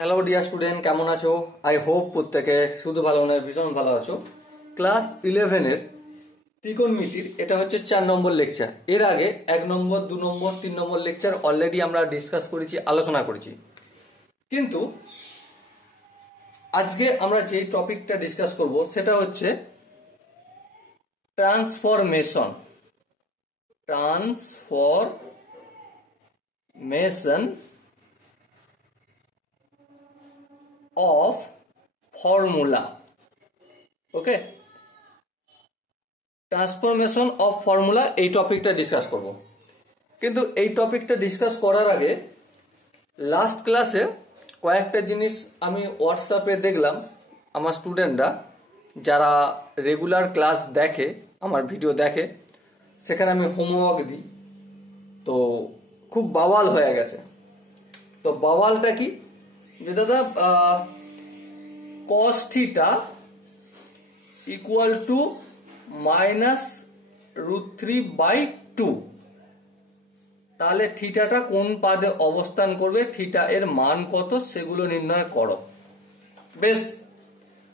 Hello dear student, কেমন আছো? I hope প্রত্যেকে শুধু ভালো নয়, ভীষণ ভালো আছো। ক্লাস 11-এর ত্রিকোণমিতির এটা হচ্ছে 4 নম্বর লেকচার। এর আগে 1 নম্বর, 2 নম্বর, 3 নম্বর লেকচার অলরেডি আমরা ডিসকাস করেছি, আলোচনা করেছি। কিন্তু আজকে আমরা যে টপিকটা ডিসকাস করব সেটা হচ্ছে transformation of formula. Okay, transformation of formula এই টপিকটা ডিসকাস করব। কিন্তু এই টপিকটা ডিসকাস করার আগে লাস্ট ক্লাসে কয়েকটা জিনিস আমি হোয়াটসঅ্যাপে দেখলাম, আমার স্টুডেন্টরা যারা রেগুলার ক্লাস দেখে, আমার ভিডিও দেখে, সেখানে আমি হোমওয়ার্ক দিই, তো খুব বাওয়াল হয়ে গেছে। তো বাওয়ালটা কি, যে দাদা cos থিটা ইকুয়াল টু -√3/2, তাহলে থিটাটা কোন পাদে অবস্থান করবে, থিটা এর মান কত, সেগুলো নির্ণয় করো। বেশ,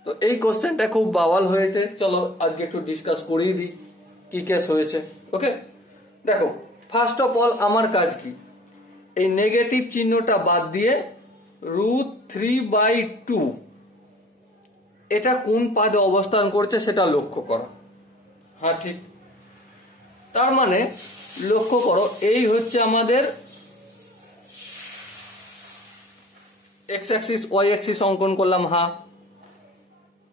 তো এই কোশ্চেনটা খুব বাওয়াল হয়েছে, চলো আজকে একটু ডিসকাস করেই দিই কি কেস হয়েছে। ওকে, দেখো, ফার্স্ট অফ অল আমার কাজ কি, এই নেগেটিভ চিহ্নটা বাদ দিয়ে √3/2 এটা কোন পাদে অবস্থান করছে সেটা লক্ষ্য করো। হ্যাঁ, ঠিক। তার মানে লক্ষ্য করো, এই হচ্ছে আমাদের এক্স অ্যাক্সিস, ওয়াই অ্যাক্সিস অঙ্কন করলাম। হ্যাঁ,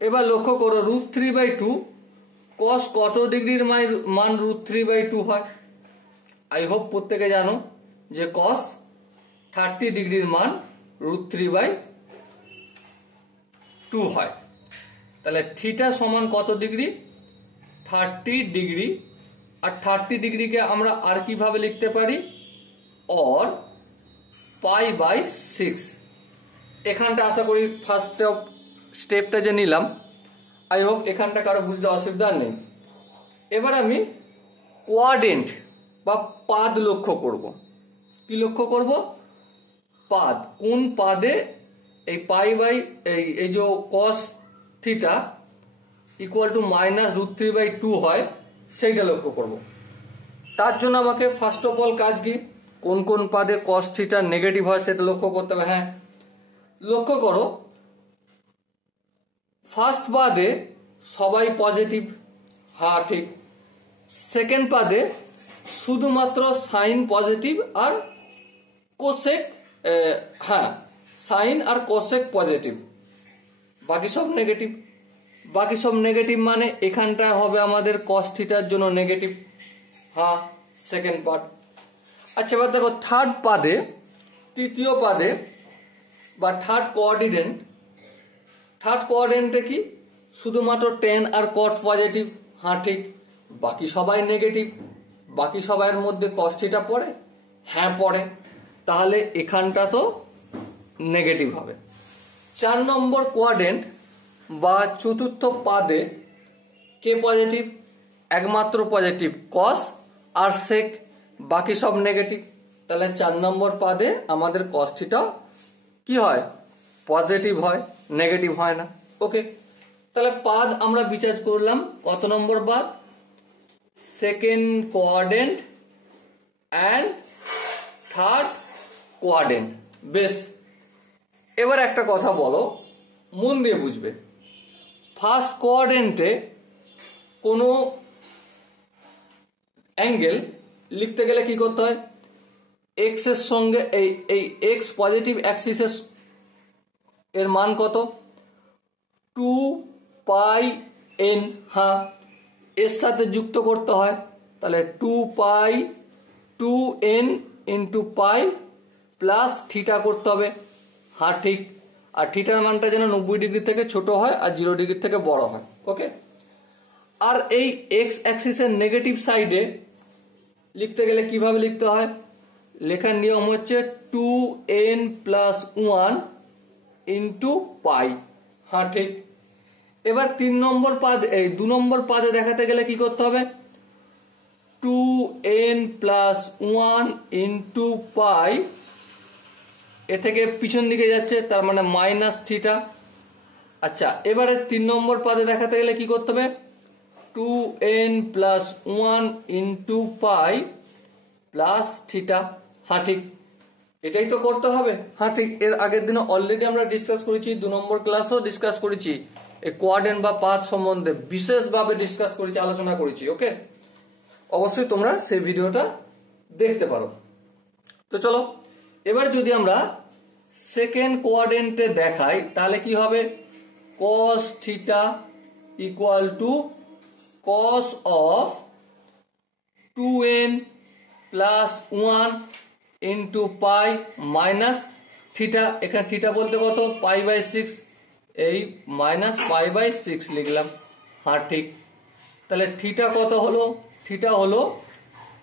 এবার লক্ষ্য করো √3/2 কস কত ডিগ্রির মান √3/2 হয়? আই হোপ প্রত্যেকে জানো যে কস 30 ডিগ্রির মান √3/2 হয়। তাহলে থিটা সমান কত ডিগ্রি? 30 ডিগ্রি। আর 30 ডিগ্রিকে আমরা আর কিভাবে লিখতে পারি? অর π/6। এখানটা আশা করি ফার্স্ট স্টেপটা যে নিলাম, আই হোপ এখানটা কারো বুঝতে অসুবিধা নেই। এবার আমি কোয়াড্রেন্ট বা পাদ লক্ষ্য করব। কি লক্ষ্য করব? পাদ, কোন পাদে এই এই যে cos থিটা ইকুয়াল টু -√3/2 হয় সেইটা লক্ষ্য করব। তার জন্য আমাকে ফার্স্ট অফ অল কাজ কি, কোন কোন পাদে cos থিটা নেগেটিভ হয় সেটা লক্ষ্য করতে হবে। হ্যাঁ, লক্ষ্য করো, ফার্স্ট পাদে সবাই পজিটিভ। হ্যাঁ, ঠিক। সেকেন্ড পাদে শুধুমাত্র সাইন পজিটিভ আর কোসেক, হ্যাঁ, সাইন আর কোসেক পজিটিভ, বাকি সব নেগেটিভ। বাকি সব নেগেটিভ মানে এখানটা হবে আমাদের cos থিটার জন্য নেগেটিভ। হ্যাঁ, সেকেন্ড পার্ট। আচ্ছা, এবার দেখো থার্ড পাদে, তৃতীয় পাদে বা থার্ড কোয়াড্রেন্টে কি শুধুমাত্র টেন আর কট পজিটিভ। হ্যাঁ, ঠিক। বাকি সবাই নেগেটিভ। বাকি সবাইয়ের মধ্যে cos থিটা পড়ে? হ্যাঁ, পড়ে। তাহলে এখানটা তো নেগেটিভ হবে। 4 নম্বর কোয়াড্রেন্ট বা চতুর্থ পাদে কে পজিটিভ? একমাত্র পজিটিভ cos আর sec, বাকি সব নেগেটিভ। তাহলে 4 নম্বর পাদে আমাদের cos থিটা কি হয়? পজিটিভ হয়, নেগেটিভ হয় না। ওকে, তাহলে পাদ আমরা বিচার করলাম। কত নম্বর পাদ? Second quadrant and third quadrant. বেশ, এবার একটা কথা বলো, মন দিয়ে বুঝবে। ফার্স্ট কোয়াড্রেন্টে কোনো অ্যাঙ্গেল লিখতে গেলে কি করতে হয়? এক্স এর সঙ্গে এই এক্স পজিটিভ অ্যাক্সিসের এর মান কত? 2πn। হ্যাঁ, এর সাথে যুক্ত করতে হয়। তাহলে 2n ইন্টু পাই প্লাস থিটা করতে হবে। হ্যাঁ, ঠিক। আর থিটার মানটা যেন 90 ডিগ্রি থেকে ছোট হয় আর 0 ডিগ্রি থেকে বড় হয়। ওকে, আর এই এক্স অ্যাক্সিসের নেগেটিভ সাইডে লিখতে গেলে কিভাবে লিখতে হয়? লেখার নিয়ম হচ্ছে 2n + 1 ইন্টু পাই। হ্যাঁ, ঠিক। এবার 3 নম্বর পাদ, এই 2 নম্বর পাদে দেখাতে গেলে কি করতে হবে? 2n + 1 ইন্টু পাই এ থেকে পিছন দিকে যাচ্ছে, তার মানে মাইনাস থিটা। আচ্ছা, এবারে 3 নম্বর পাদে দেখাতে গেলে কি করতে হবে? 2n+1 ইন্টু পাই প্লাস থিটা। হ্যাঁ ঠিক, এটাই তো করতে হবে। হ্যাঁ ঠিক, এর আগের দিনে অলরেডি আমরা ডিসকাস করেছি, 2 নম্বর ক্লাসও ডিসকাস করেছি এই কোয়াড্রেন্ট বা পাথ সম্বন্ধে, বিশেষভাবে ডিসকাস করেছি, আলোচনা করেছি। ওকে, অবশ্যই তোমরা সেই ভিডিওটা দেখতে পারো। তো চলো, এবার যদি আমরা সেকেন্ড কোয়াড্রেন্টে দেখাই তাহলে কি হবে? cos theta equal two cos of 2n+1 into pi minus theta. এখানে থিটা বলতে কত? π/6, এই মাইনাস π/6 লিখলাম। হ্যাঁ ঠিক, তাহলে থিটা কত হলো? থিটা হলো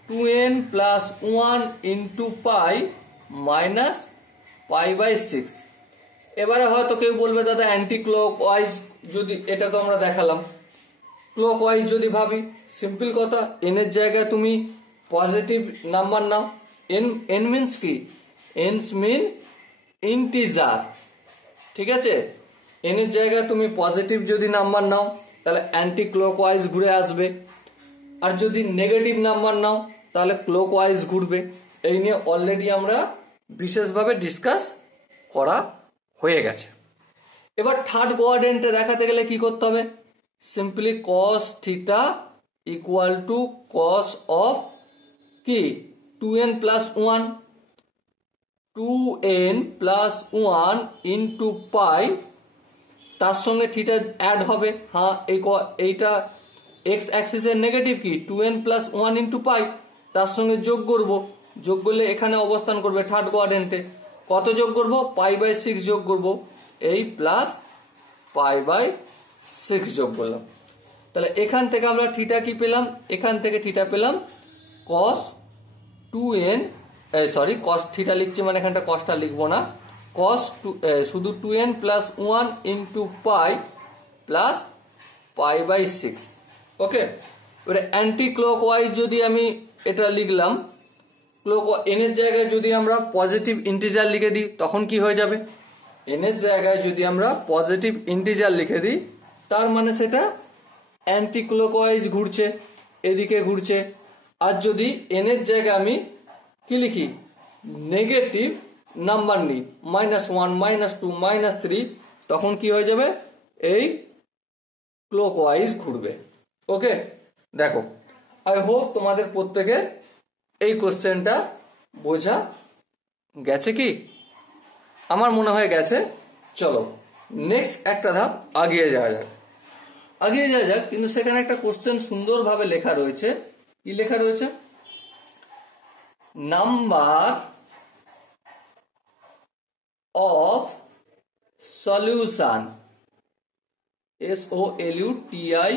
2n+1 ইন্টু পাই মাইনাস π/6। এবারে হয়তো কেউ বলবে দাদা অ্যান্টি ক্লকওয়াইজ, যদি এটা তো আমরা দেখালাম, ক্লকওয়াইজ যদি ভাবি, সিম্পল কথা, এন এর জায়গায় তুমি পজিটিভ নাম্বার নাও। এন মিনস কি? এনস মিন ইন্টিজার, ঠিক আছে? এন এর জায়গায় তুমি পজিটিভ যদি নাম্বার নাও তাহলে অ্যান্টি ক্লকওয়াইজ ঘুরে আসবে, আর যদি নেগেটিভ নাম্বার নাও তাহলে ক্লকওয়াইজ ঘুরবে। এই নিয়ে অলরেডি আমরা বিশেষভাবে ডিসকাস করা হয়ে গেছে। এবার থার্ড কোয়াড্রেন্টে দেখাতে গেলে কি করতে হবে? Simply cos theta equal two cos of কি 2n+1, 2n+1 ইন্টু পাই, তার সঙ্গে থিটা অ্যাড হবে। হ্যাঁ, এইটা এক্স অ্যাক্সিসের নেগেটিভ কি 2n+1 ইন্টু পাই, তার সঙ্গে যোগ করব, যোগ করলে এখানে অবস্থান করবে থার্ড কোয়াড্রেন্টে। কত যোগ করব? π/6 যোগ করব, এই প্লাস π/6 যোগ করলাম। তাহলে এখান থেকে আমরা থিটা কি পেলাম? এখান থেকে থিটা পেলাম cos 2n, sorry cos theta লিখছি মানে এখানটা cosটা লিখবো না, cos শুধু 2n+1 ইন্টু পাই প্লাস π/6। ওকে, এবারে অ্যান্টি ক্লকওয়াইজ যদি আমি এটা লিখলাম, এন এর জায়গায় যদি আমরা পজিটিভ ইন্টিজার লিখে দিই তখন কি হয়ে যাবে? এন এর জায়গায় যদি আমরা পজিটিভ ইন্টিজার লিখে দিই তার মানে সেটা অ্যান্টি ক্লকওয়াইজ ঘুরছে, এদিকে ঘুরছে। আর যদি এন এর জায়গায় আমি কি লিখি? নেগেটিভ নাম্বার নিই, -1, -2, -3, তখন কি হয়ে যাবে? এই ক্লকওয়াইজ ঘুরবে। ওকে, দেখো, আই হোপ তোমাদের প্রত্যেকের এই কোশ্চেনটা বোঝা গেছে কি? আমার মনে হয় গেছে। চলো নেক্সট একটা ধাপ আগিয়ে যাওয়া যাক। কিন্তু সেখানে একটা কোশ্চেন সুন্দরভাবে লেখা রয়েছে। কি লেখা রয়েছে? Number of solution, SOLUTION,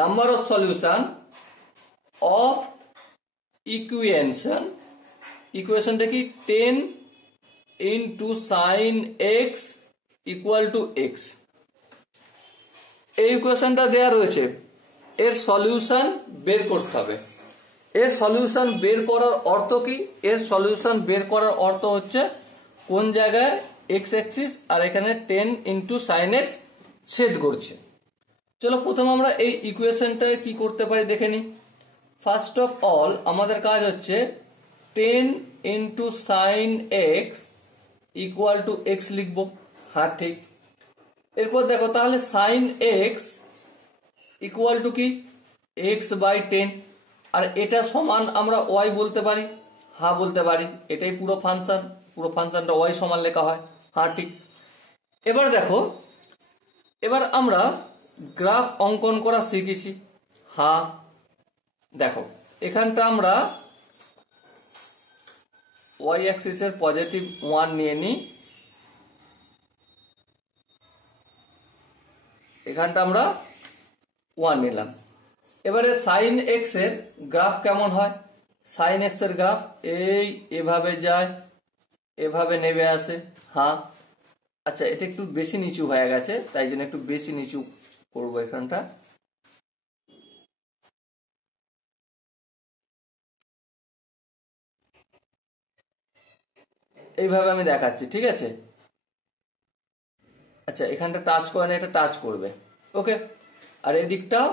number of solution of ইকুয়েশনটা কি? 10 into sine x equal to x. এই ইকুয়েশনটা দেয়া রয়েছে, এর সলিউশন বের করতে হবে। এর সলিউশন বের করার অর্থ কি? এর সলিউশন বের করার অর্থ হচ্ছে কোন জায়গায় এক্স অ্যাক্সিস আর এখানে 10 ইন্টু সাইন এক্স ছেদ করছে। চলো প্রথম আমরা এই ইকুয়েশনটা কি করতে পারি দেখে নিই। ফার্স্ট অফ অল আমাদের কাজ হচ্ছে 10 into sine x equal to x লিখবো। হ্যাঁ ঠিক, এরপর দেখো তাহলে সাইন এক্স ইকুয়াল টু কি? x/10, আর এটা সমান আমরা y বলতে পারি। হ্যাঁ বলতে পারি, এটাই পুরো ফাংশনটা y সমান লেখা হয়। হ্যাঁ ঠিক, এবার দেখো, এবার আমরা গ্রাফ অঙ্কন করা শিখেছি। হ্যাঁ দেখো, এখানটা আমরা y অ্যাক্সিসের পজিটিভ 1 নিয়ে নিই, এখানটা আমরা 1 নিলাম। এবারে সাইন এক্স এর গ্রাফ কেমন হয়? সাইন এক্স এর গ্রাফ এই এভাবে যায়, এভাবে নেমে আসে। হ্যাঁ আচ্ছা, এটা একটু বেশি নিচু হয়ে গেছে, তাই জন্য একটু বেশি নিচু করবো এখানটা। এইভাবে আমি দেখাচ্ছি, ঠিক আছে। আচ্ছা, এখানটা টাচ করে না, এটা টাচ করবে, ওকে। আর এদিকটাও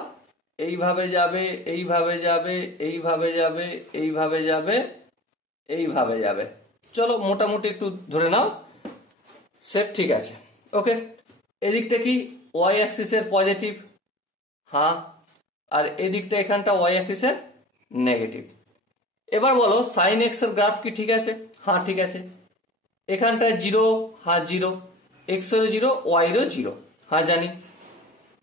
এইভাবে যাবে, এইভাবে যাবে, এইভাবে যাবে, এইভাবে যাবে, এইভাবে যাবে। চলো মোটামুটি একটু ধরে নাও, সেট ঠিক আছে, ওকে। এদিকটা কি ওয়াই অ্যাক্সিসের পজিটিভ, হ্যাঁ, আর এদিকটা এখানটা ওয়াই অ্যাক্সিসের নেগেটিভ। এবার বলো সাইন এক্স এর গ্রাফ কি ঠিক আছে? হ্যাঁ ঠিক আছে। এখানটা জিরো, হ্যাঁ জিরো, এক্স এরও জিরো, ওয়াই এরও জিরো, হ্যাঁ জানি।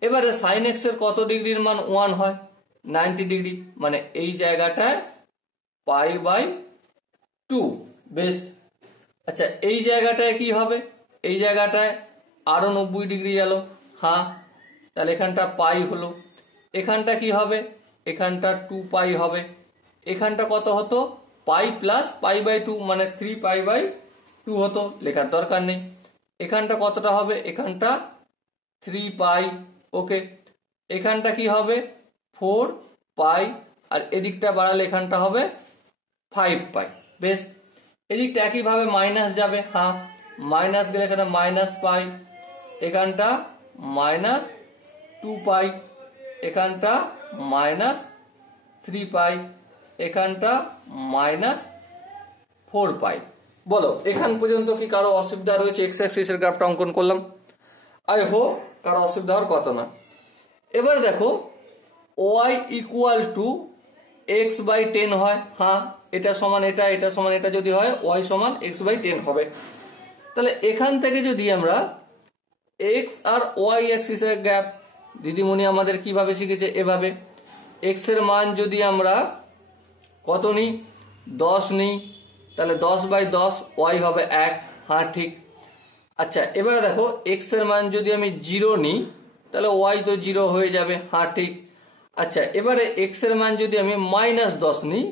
এবারে সাইন এক্স এর কত ডিগ্রির মান 1 হয়? 90 ডিগ্রি, মানে এই জায়গাটায় পাই বাই 2, বেশ। আচ্ছা, এই জায়গাটায় কি হবে? এই জায়গাটায় আরো 90 ডিগ্রি গেল, হ্যাঁ, তাহলে এখানটা পাই হলো। এখানটা কি হবে? এখানটা 2 পাই হবে। এখানটা কত হতো? পাই প্লাস পাই বাই 2, মানে 3 পাই বাই 2 হতো, লেখার দরকার নেই। এখানটা কতটা হবে? এখানটা 3 পাই, ওকে। এখানটা কি হবে? 4 পাই, আর এদিকটা বাড়ালে এখানটা হবে 5 পাই, বেশ। এদিকটা একইভাবে মাইনাস যাবে, হ্যাঁ, মাইনাস গেলে এখানে মাইনাস পাই, এখানটা মাইনাস 2 পাই, এখানটা মাইনাস 3 পাই, এখানটা মাইনাস 4 পাই। বলো এখান পর্যন্ত কি কারো অসুবিধা রয়েছে? এক্স অ্যাক্সিসের গ্রাফটা অঙ্কন করলাম, আই হোপ কারো অসুবিধা হওয়ার কথা না। এবার দেখো Y equal to X by 10 হয়, হ্যাঁ, এটা সমান এটা, এটা সমান এটা যদি হয়, ওয়াই সমান এক্স বাই 10 হবে। তাহলে এখান থেকে যদি আমরা এক্স আর ওয়াই অ্যাক্সিসের গ্রাফ, দিদিমণি আমাদের কিভাবে শিখেছে? এভাবে এক্স এর মান যদি আমরা কত নিই? 10 নিই, তাহলে 10 বাই 10, ওয়াই হবে 1, হ্যাঁ ঠিক। আচ্ছা, এবারে দেখো এক্স এর মান যদি আমি 0 নিই, তাহলে ওয়াই তো 0 হয়ে যাবে, হ্যাঁ ঠিক। আচ্ছা, এবারে এক্স এর মান যদি আমি -10 নিই,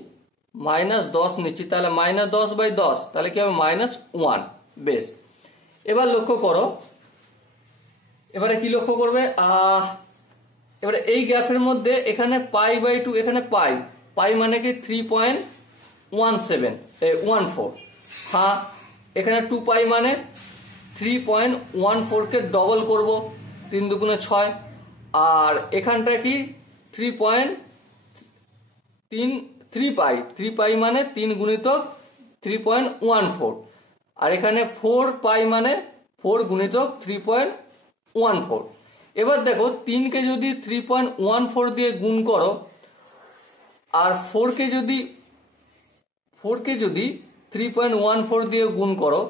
-10 নিচ্ছি, তাহলে -10 বাই 10, তাহলে কি হবে? -1, বেশ। এবার লক্ষ্য করো, এবারে কি লক্ষ্য করবে? এবারে এই গ্রাফের মধ্যে এখানে পাই বাই 2, এখানে পাই, পাই মানে কি 3.14, হ্যাঁ, এখানে 2 পাই মানে 3.14 কে ডবল করব, 3 দুগুণে 6, আর এখানটা কি 3 পাই, 3 পাই মানে 3 গুণিতক 3.14, আর এখানে 4 পাই মানে 4 গুণিতক 3.14। এবার দেখো 3 কে যদি 3.14 দিয়ে গুণ করো, আর 4 কে যদি 3.14 দিয়ে গুণ করো,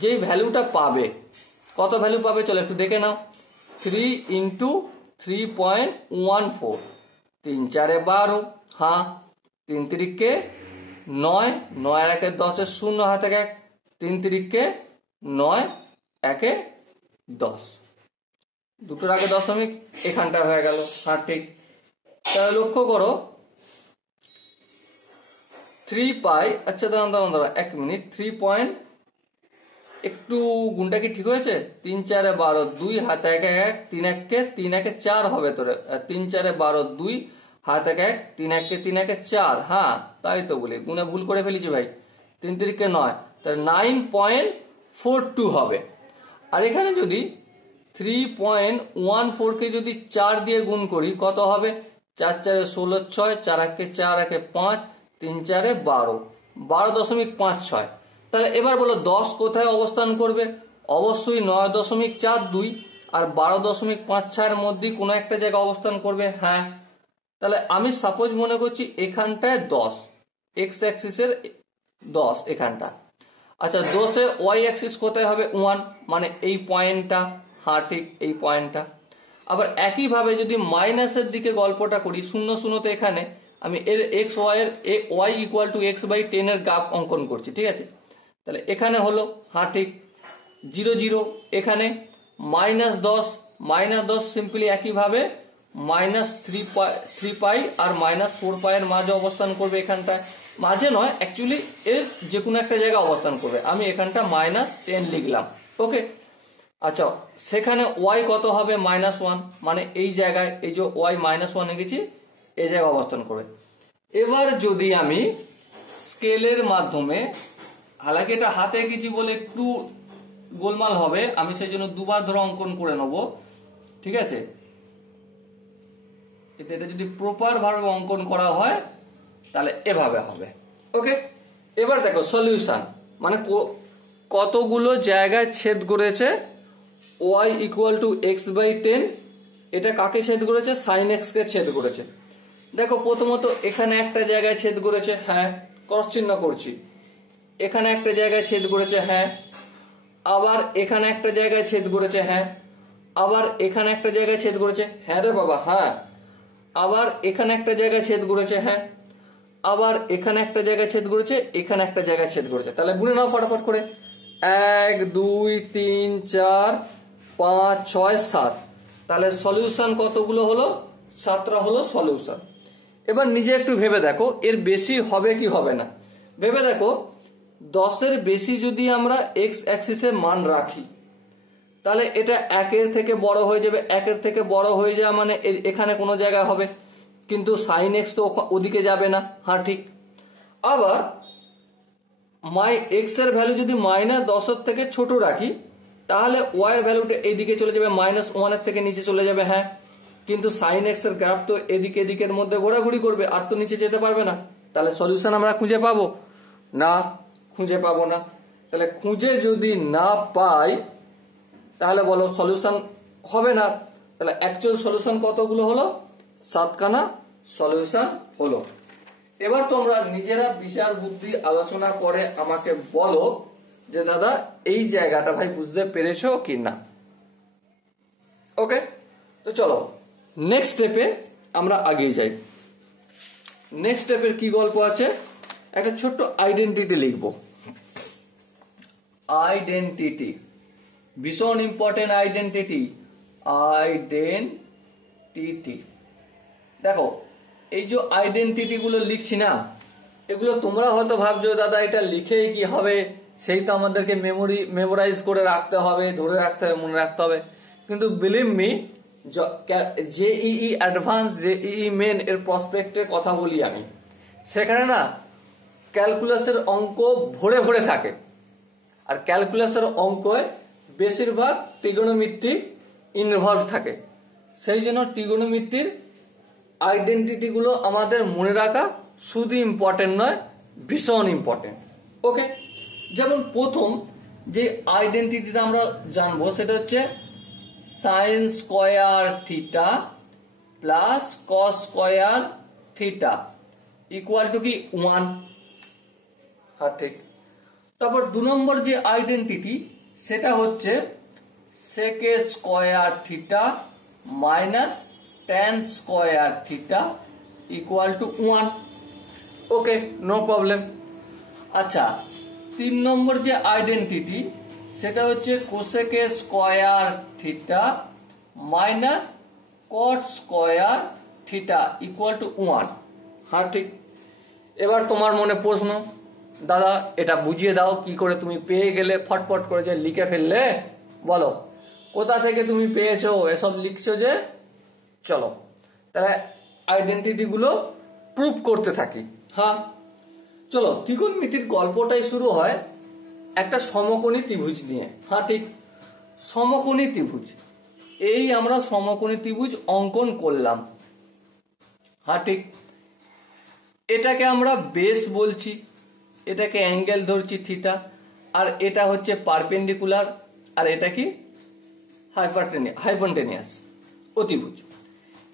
যেই ভ্যালুটা পাবে, কত ভ্যালু পাবে চলো একটু দেখে নাও। 3 ইন্টু 3.14, 3 4 12, হ্যাঁ, 3 3 9, 9 আর 1 10, 0 হাতে 1, 3 3 9, 1 10, দুটোর আগে দশমিক, এখানটা হয়ে গেল, হ্যাঁ ঠিক। তাহলে লক্ষ্য করো 3 পাই, আচ্ছা দাঁড়ান 1 মিনিট, 3 একটু গুণটা কি ঠিক হয়েছে? 3 4 12, 2 হাতে 1 1, 3 1 4 হবে তোর, 3 4 12, 2 হাতে 1 3 1 3 1 4, হ্যাঁ তাই তো বলি, গুণে ভুল করে ফেলেছি ভাই। 3 3 9, তাহলে 9.42 হবে। আর এখানে যদি 3.14 কে যদি 4 দিয়ে গুণ করি, কত হবে? 4 4 16, 6, 4 1 4 1 5, 3 4 12, 12.56। তাহলে এবার বলো 10 কোথায় অবস্থান করবে? অবশ্যই 9.42 আর 12.56 এর মধ্যে কোনো একটা জায়গায় অবস্থান করবে, হ্যাঁ। তাহলে আমি সাপোজ মনে করছি এখানটায় 10, এক্স অ্যাক্সিসের 10 এখানটা। আচ্ছা, 10 এ ওয়াই অ্যাক্সিস কোথায় হবে? 1, মানে এই পয়েন্টটা, হ্যাঁ ঠিক, এই পয়েন্টটা। আবার একইভাবে যদি মাইনাসের দিকে গল্পটা করি, 0 0তে এখানে আমি এর এক্স ওয়াই এর Y equal to X by 10 এর গ্রাফ অঙ্কন করছি, ঠিক আছে। তাহলে এখানে হলো, হ্যাঁ ঠিক, 0 0, এখানে -10 সিম্পলি একইভাবে -3 পাই আর -4 পাইয়ের মাঝে অবস্থান করবে, এখানটায় মাঝে নয়, অ্যাকচুয়ালি এর যে কোনো একটা জায়গায় অবস্থান করবে। আমি এখানটা -10 লিখলাম, ওকে। আচ্ছা, সেখানে ওয়াই কত হবে? -1, মানে এই জায়গায়, এই যে ওয়াই -1 লিখেছি, এই জায়গায় অবস্থান করবে। এবার যদি আমি স্কেলের মাধ্যমে হালাকি এটা হাতে এঁকেছি বলে একটু গোলমাল হবে, আমি সেই জন্য দুবার ধরে অঙ্কন করে নেব, ঠিক আছে? এটা যদি প্রপার ভাবে অঙ্কন করা হয় তাহলে এভাবে হবে। ওকে, এবার দেখো সলিউশন, মানে কতগুলো জায়গায় ছেদ করেছে y ইকুয়াল টু x/10, এটা কাকে ছেদ করেছে? sin x কে ছেদ করেছে। দেখো প্রথমত এখানে একটা জায়গায় ছেদ করেছে, হ্যাঁ ক্রস চিহ্ন করছি। এখানে একটা জায়গায় ছেদ করেছে, হ্যাঁ। আবার এখানে একটা জায়গায় ছেদ করেছে, হ্যাঁ। আবার এখানে একটা জায়গায় ছেদ করেছে, হ্যাঁ রে বাবা হ্যাঁ। আবার এখানে একটা জায়গায় ছেদ করেছে, হ্যাঁ। আবার এখানে একটা জায়গায় ছেদ করেছে, এখানে একটা জায়গায় ছেদ করেছে। তাহলে গুনে নাও ফটাফট করে, 1 2 3 4 5 6 7। তাহলে সলিউশন কতগুলো হলো? 7টা হলো সলিউশন। এবার নিজে একটু ভেবে দেখো এর বেশি হবে কি হবে না। ভেবে দেখো 10-এর বেশি যদি আমরা এক্স অ্যাক্সিসে মান রাখি তাহলে এটা 1-এর থেকে বড় হয়ে যাবে। 1-এর থেকে বড় হয়ে যাওয়া মানে এখানে কোনো জায়গায় হবে, কিন্তু সাইন এক্স তো ওদিকে যাবে না, হ্যাঁ ঠিক। আবার এক্স এর ভ্যালু যদি -10-এর থেকে ছোট রাখি তাহলে ওয়াই এর ভ্যালুটা এইদিকে চলে যাবে, -1-এর থেকে নিচে চলে যাবে, হ্যাঁ। কিন্তু সাইন এক্স এর গ্রাফ তো এদিকে এদিকের মধ্যে ঘোরাঘুরি করবে, আর তো নিচে যেতে পারবে না। তাহলে সলিউশন আমরা খুঁজে পাবো না? খুঁজে পাবো না। তাহলে খুঁজে যদি না পাই তাহলে বলো সলিউশন হবে না। তাহলে অ্যাকচুয়াল সলিউশন কতগুলো হলো? 7খানা সলিউশন হলো। এবার তোমরা নিজেরা বিচার বুদ্ধি আলোচনা করে আমাকে বলো যে দাদা এই জায়গাটা ভাই বুঝতে পেরেছো কি না। ওকে, তো চলো নেক্সট স্টেপে আমরা এগিয়ে যাই। নেক্সট স্টেপের কি গল্প আছে? একটা ছোট্ট আইডেন্টিটি লিখবো। আইডেন্টিটি, ভীষণ ইম্পর্টেন্ট আইডেন্টিটি। আইডেন্টিটি, দেখো এই যে আইডেন্টিটি গুলো লিখছি না, এগুলো তোমরা হয়তো ভাবছো দাদা এটা লিখেই কি হবে, সেই তো আমাদেরকে মেমোরাইজ করে রাখতে হবে, ধরে রাখতে হবে, মনে রাখতে হবে। কিন্তু believe me, JEE advance, JEE main এর প্রসপেক্টের কথা বলি আমি, সেখানে না ক্যালকুলাসের অঙ্ক ভরে ভরে থাকে। আর ক্যালকুলাসের অঙ্কে বেশিরভাগ ট্রিগোনোমেট্রি ইনভলভ থাকে। সেই জন্য ট্রিগোনোমেট্রির আইডেন্টিটি গুলো আমাদের মনে রাখা শুধু ইম্পর্টেন্ট নয়, ভীষণ ইম্পর্টেন্ট। ওকে, যেমন প্রথম যে আইডেন্টিটিটা আমরা জানবো সেটা হচ্ছে sine square theta plus cos square theta equal to কি 1। হ্যাঁ ঠিক। তারপর 2 নম্বর যে আইডেন্টিটি সেটা হচ্ছে sec square theta minus tan square theta equal to 1। Okay, no problem. আচ্ছা, 3 নম্বর যে আইডেন্টিটি সেটা হচ্ছে cosec square theta minus cot square theta equal to 1। হ্যাঁ ঠিক। এবার তোমার মনে প্রশ্ন, দাদা এটা বুঝিয়ে দাও কি করে, তুমি পেয়ে গেলে ফটফট করে যে লিখে ফেললে, বলো কোথা থেকে তুমি পেয়েছো এসব লিখছো যে? চলো তাহলে আইডেন্টিটি গুলো প্রুভ করতে থাকি। হ্যাঁ চলো, ত্রিকোণমিতির গল্পটাই শুরু হয় একটা সমকোণী ত্রিভুজ নিয়ে। হ্যাঁ ঠিক, সমকোণী ত্রিভুজ। এই আমরা সমকোণী ত্রিভুজ অঙ্কন করলাম। হ্যাঁ ঠিক। এটাকে আমরা বেস বলছি, এটাকে অ্যাঙ্গেল ধরছি থিটা, আর এটা হচ্ছে পারপেন্ডিকুলার, আর এটা কি হাইপোটেনিয়াস অতিভুজ।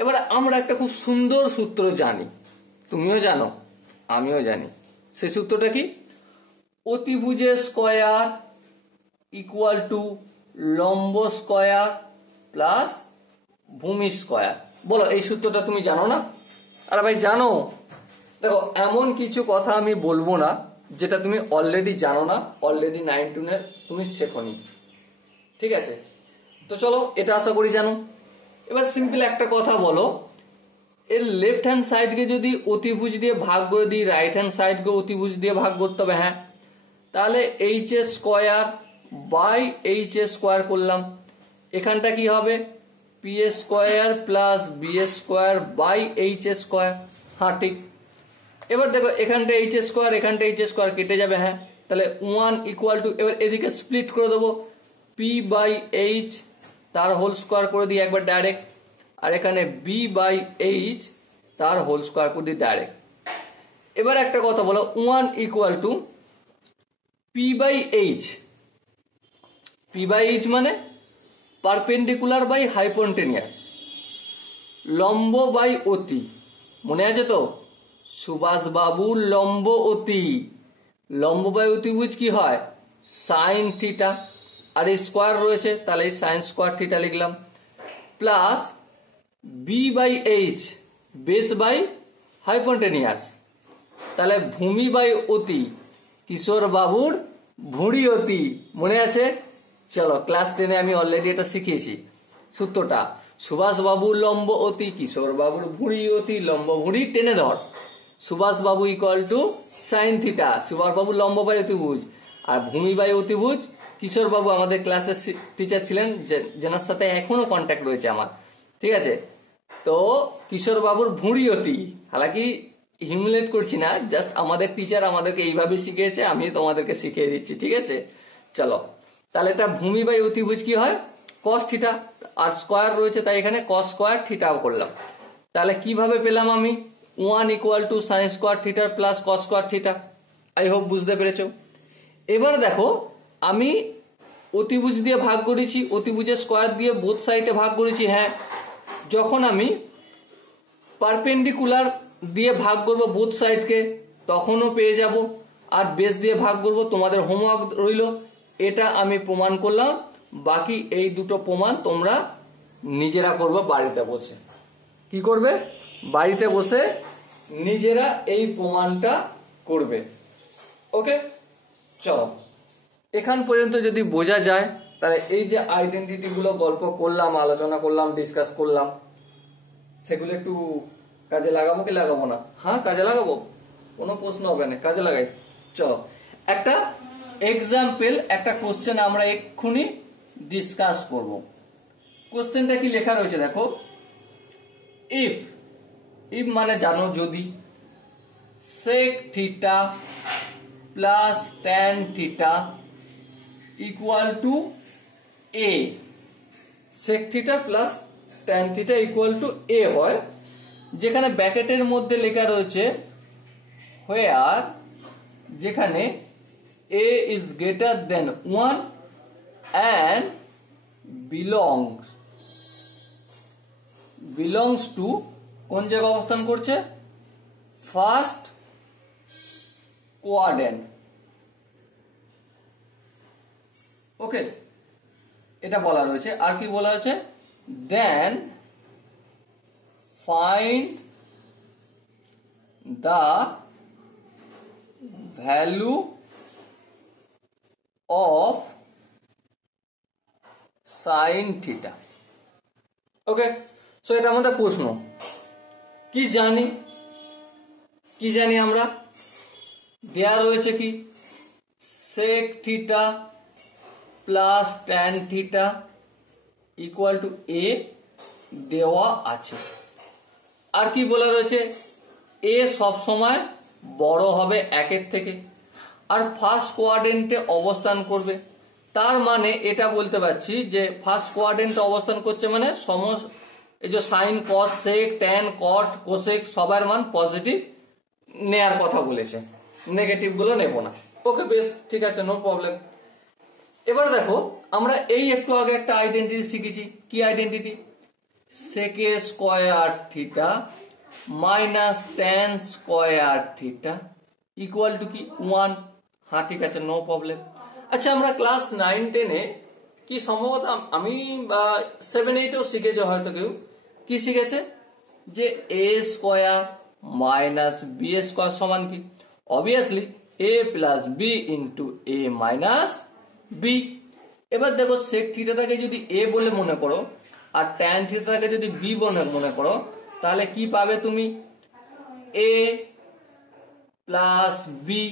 এবার আমরা একটা খুব সুন্দর সূত্র জানি, তুমিও জানো আমিও জানি। সেই সূত্রটা কি? অতিভুজের স্কয়ার ইকুয়াল টু লম্ব স্কয়ার প্লাস ভূমি স্কয়ার। বলো এই সূত্রটা তুমি জানো না? আরে ভাই জানো। দেখো এমন কিছু কথা আমি বলবো না যেটা তুমি অলরেডি জানো না, অলরেডি 9-10 তুমি শেখনি, ঠিক আছে? তো চলো, এটা আশা করি জানো। এবার সিম্পল একটা কথা বলো, এর লেফট হ্যান্ড সাইডকে যদি অতিভুজ দিয়ে ভাগ করে দিই, রাইট হ্যান্ড সাইডকে অতিভুজ দিয়ে ভাগ করতে হবে, হ্যাঁ। তাহলে H A square by H A square করলাম, এখানটা কি হবে? P A square plus B A square by H A square. হ্যাঁ ঠিক। এবার দেখো এখানটা এইচ এ স্কয়ার, এখানটা এইচ এ স্কয়ার কেটে যাবে, হ্যাঁ। তাহলে 1 ইকুয়াল টু, এবার এদিকে স্প্লিট করে দেবো, পি বাই এইচ তার হোল স্কোয়ার করে দিই একবার ডাইরেক্ট, আর এখানে বি বাই এইচ তার হোল স্কোয়ার করে দিই ডাইরেক্ট। এবার একটা কথা বলো, 1 equal to P by H, P by H মানে পারপেন্ডিকুলার বাই হাইপোটেনিয়াস, লম্ব বাই অতি, মনে আছে তো সুভাষ বাবুর লম্ব অতি, লম্ব বাই অতিভুজ কি হয় সাইন থিটা, আর এই স্কোয়ার রয়েছে তাহলে এই সাইন স্কোয়ার থিটা লিখলাম, plus B by H base by hypotenuse, তাহলে ভূমি বাই অতি, কিশোর বাবুর ভুঁড়ি অতি, মনে আছে? চলো ক্লাস 10-এ আমি অলরেডি এটা শিখিয়েছি সূত্রটা, সুভাষ বাবুর লম্ব অতি, কিশোর বাবুর ভুঁড়ি অতি, লম্ব ভুঁড়ি টেনে ধর, Subhash babu equal to sine theta, Subhash বাবুর লম্ব বাই অতিভুজ, আর ভূমি বাই অতিভুজ কিশোর বাবু আমাদের ক্লাসের টিচার ছিলেন, যেনার সাথে এখনো কন্ট্যাক্ট রয়েছে আমার, ঠিক আছে? তো কিশোর বাবুর ভুঁড়ি অতি, হালাকি হিউমিলেট করছি না, জাস্ট আমাদের টিচার আমাদেরকে এইভাবে শিখিয়েছে, আমি তোমাদেরকে শিখিয়ে দিচ্ছি, ঠিক আছে? চলো তাহলে এটা ভূমি বাই অতিভুজ কি হয় কস থিটা, আর স্কোয়ার রয়েছে তাই এখানে কস স্কোয়ার থিটাও করলাম, তাহলে কিভাবে পেলাম আমি 1 equal to sign square theta plus cos square theta. I hope বুঝতে পেরেছো। এবার দেখো আমি অতিভুজ দিয়ে ভাগ করেছি, অতিভুজের স্কোয়ার দিয়ে বোথ সাইডে ভাগ করেছি, হ্যাঁ যখন আমি পারপেন্ডিকুলার দিয়ে ভাগ করব বোথ সাইডকে তখনও পেয়ে যাব, আর বেস দিয়ে ভাগ করব, তোমাদের হোমওয়ার্ক রইল, এটা আমি প্রমাণ করলাম, বাকি এই দুটো প্রমাণ তোমরা নিজেরা করবে বাড়িতে বসে। কি করবে? বাড়িতে বসে নিজেরা এই প্রমাণটা করবে। ওকে, চলো এখান পর্যন্ত যদি বোঝা যায় তাহলে এই যে আইডেন্টিটি গুলো গল্প করলাম, আলোচনা করলাম, ডিসকাস করলাম, সেগুলো একটু কাজে লাগাবো কি লাগাবো না? হ্যাঁ কাজে লাগাবো, কোনো প্রশ্ন হবে না, কাজে লাগাই। চলো একটা এক্সাম্পল, একটা কোশ্চেন আমরা এক্ষুনি ডিসকাস করব। কোশ্চেনটা কি লেখা রয়েছে দেখো, ইফ, ইফ মানে জানো যদি, sec theta plus tan theta equal to a, sec theta plus tan theta equal to a হয়, যেখানে ব্র্যাকেটের মধ্যে লেখা রয়েছে where, যেখানে a is greater than 1 and belongs to কোন জায়গায় অবস্থান করছে? First quadrant. ওকে, এটা বলা রয়েছে। আর কি বলা হয়েছে? Then find the value of sine theta. Okay, so এটা আমাদের প্রশ্ন। কি জানি আমরা? দেয়া রয়েছে কি sec theta plus tan theta equal to a দেওয়া আছে। আর কি বলা রয়েছে? a সব সময় বড় হবে 1-এর থেকে, আর ফার্স্ট কোয়াড্রেন্টে অবস্থান করবে। তার মানে এটা বলতে পারছি যে ফার্স্ট কোয়াড্রেন্টে অবস্থান করছে মানে সমস্ত এই যে সাইন কস সেক ট্যান কট কোসেক সবার মান পজিটিভ নেয়ার কথা বলেছে, নেগেটিভ গুলো নেব না। ওকে বেশ, ঠিক আছে, নো প্রবলেম। এবার দেখো আমরা এই একটু আগে একটা আইডেন্টিটি শিখেছি। কি identity? sec square theta minus tan square theta equal to কি 1। হ্যাঁ ঠিক আছে, নো প্রবলেম। আচ্ছা আমরা ক্লাস 9-10-এ কি সম্ভবত আমি বা 7-8-এও শিখেছে হয়তো কেউ, কি শিখেছে? যে a square minus B square সমান কি? Obviously a plus B into a minus B. এবার দেখো sec থিটাটাকে যদি a বলে মনে করো আর tan থিটাটাকে যদি b বলে মনে করো, তাহলে কি পাবে তুমি? a plus B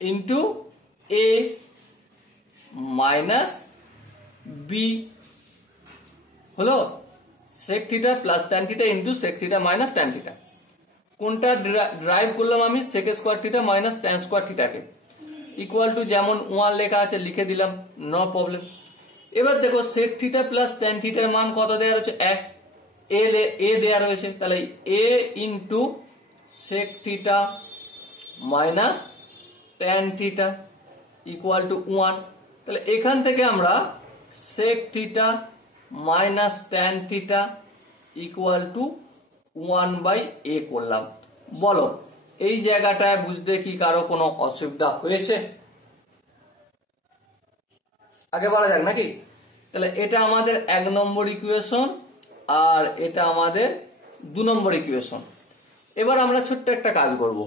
into a minus b হলো sec theta plus tan theta into sec theta minus tan theta. কোনটা ড্রাইভ করলাম আমি, sec square theta minus tan square থিটাকে, ইকুয়াল টু যেমন 1 লেখা আছে লিখে দিলাম, নো প্রবলেম। এবার দেখো সেক থিটা প্লাস ট্যান থিটার মান কত দেওয়া রয়েছে, 1, এ দেওয়া রয়েছে, তাহলে a into sec theta minus tan theta equal to 1। তাহলে এখান থেকে আমরা sec theta minus tan theta equal to 1/a করলাম। বলো এই জায়গাটায় বুঝতে কি কারো কোনো অসুবিধা হয়েছে? আগে বলা যাক নাকি। তাহলে এটা আমাদের 1 নম্বর ইকুয়েশন আর এটা আমাদের 2 নম্বর ইকুয়েশন। এবার আমরা ছোট্ট একটা কাজ করব।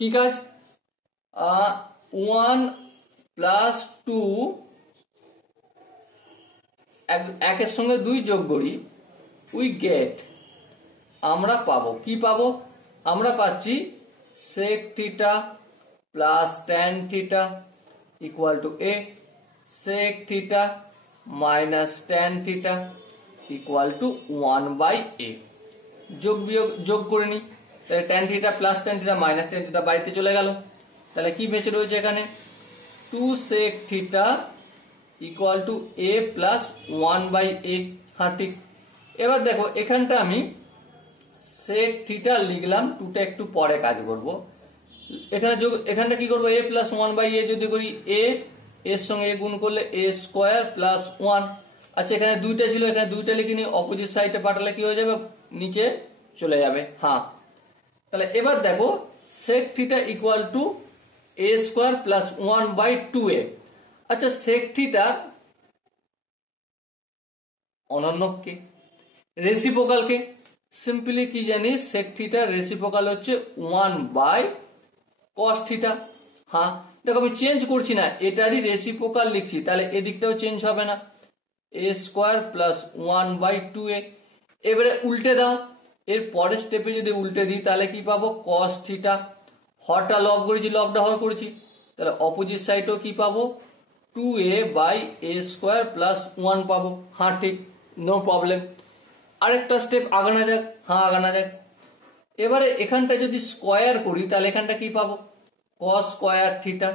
কি কাজ? 1 প্লাস 2 একের সঙ্গে 2 যোগ করি, উই গেট, আমরা পাবো কি পাবো? আমরা পাচ্ছি sec theta plus tan theta equal to A, sec theta minus tan theta equal to 1/a। যোগ করে নি, তাহলে tan theta plus tan theta minus tan theta বাড়িতে চলে গেল। তাহলে কি বেঁচে রয়েছে এখানে? 2 sec theta equal to a plus 1/a। হ্যাঁ ঠিক। এবার দেখো এখানটা আমি সেক থিটা লিখলাম, 2টা একটু পরে কাজ করব। এখানটা কি করবো? a প্লাস 1/a যদি করি, a এর সঙ্গে a গুণ করলে a স্কোয়ার প্লাস 1। আচ্ছা এখানে 2টা ছিল, এখানে 2টা লিখিনি, অপোজিট সাইডে পাঠালে কি হয়ে যাবে? নিচে চলে যাবে। হ্যাঁ, তাহলে এবার দেখো sec theta equal to a square plus 1/2a। আচ্ছা সেক থিটা অনন্য কে? রেসিপ্রোকাল কে? সিম্পলি কি জানি, সেক থিটার রেসিপ্রোকাল হচ্ছে 1/cos থিটা। হ্যাঁ দেখো আমি চেঞ্জ করছি না, এটারই রেসিপ্রোকাল লিখছি, তাহলে এদিকটাও চেঞ্জ হবে না, a স্কোয়ার প্লাস 1/2a। এবারে উল্টে দাও, এর পরের স্টেপে যদি উল্টে দিই তাহলে কি পাবো? cos theta. হরটা লব করেছি, লবটা হর করেছি, তাহলে অপোজিট সাইডেও কি পাবো? 2a/a স্কোয়ার প্লাস 1 পাবো। হ্যাঁ ঠিক, নো প্রবলেম। আরেকটা স্টেপ আগানো যাক। হ্যাঁ আগানো যাক। এবারে এখানটা যদি স্কোয়ার করি তাহলে এখানটা কি পাবো? cos square theta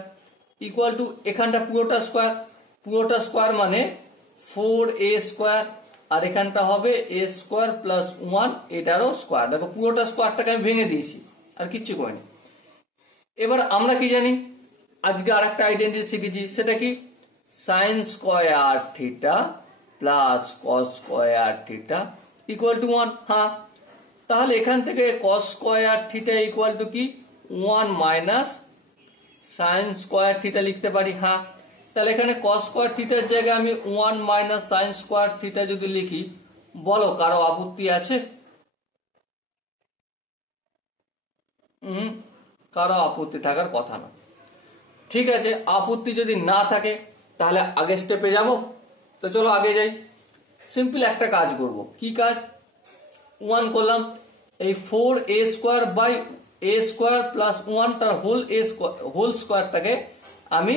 equal to, এখানটা পুরোটা স্কোয়ার মানে 4a স্কোয়ার, আর এখানটা হবে a স্কোয়ার প্লাস 1, এটারও স্কোয়ার। দেখো পুরোটা স্কোয়ারটাকে আমি ভেঙে দিয়েছি, আর কিচ্ছু করিনি। এবার আমরা কি জানি, আজকে আরেকটা আইডেন্টিটি শিখেছি, সেটা কি? Sign square theta plus cos square theta equal to 1। হ্যাঁ, তাহলে এখান থেকে cos square theta equal to কি? 1 মাইনাস সাইন স্কোয়ার থিটা লিখতে পারি। হ্যাঁ, তাহলে এখানে কস স্কোয়ার থিটার জায়গায় আমি 1 মাইনাস সাইন স্কোয়ার থিটা যদি লিখি, বলো কারো আপত্তি আছে? কারো আপত্তি থাকার কথা না। ঠিক আছে, আপত্তি যদি না থাকে তাহলে আগের স্টেপে যাব। তো চলো আগে যাই। সিম্পল একটা কাজ করব। কি কাজ? 1 করলাম, এই 4a square by a square plus 1 তার হোল স্কোয়ারটাকে আমি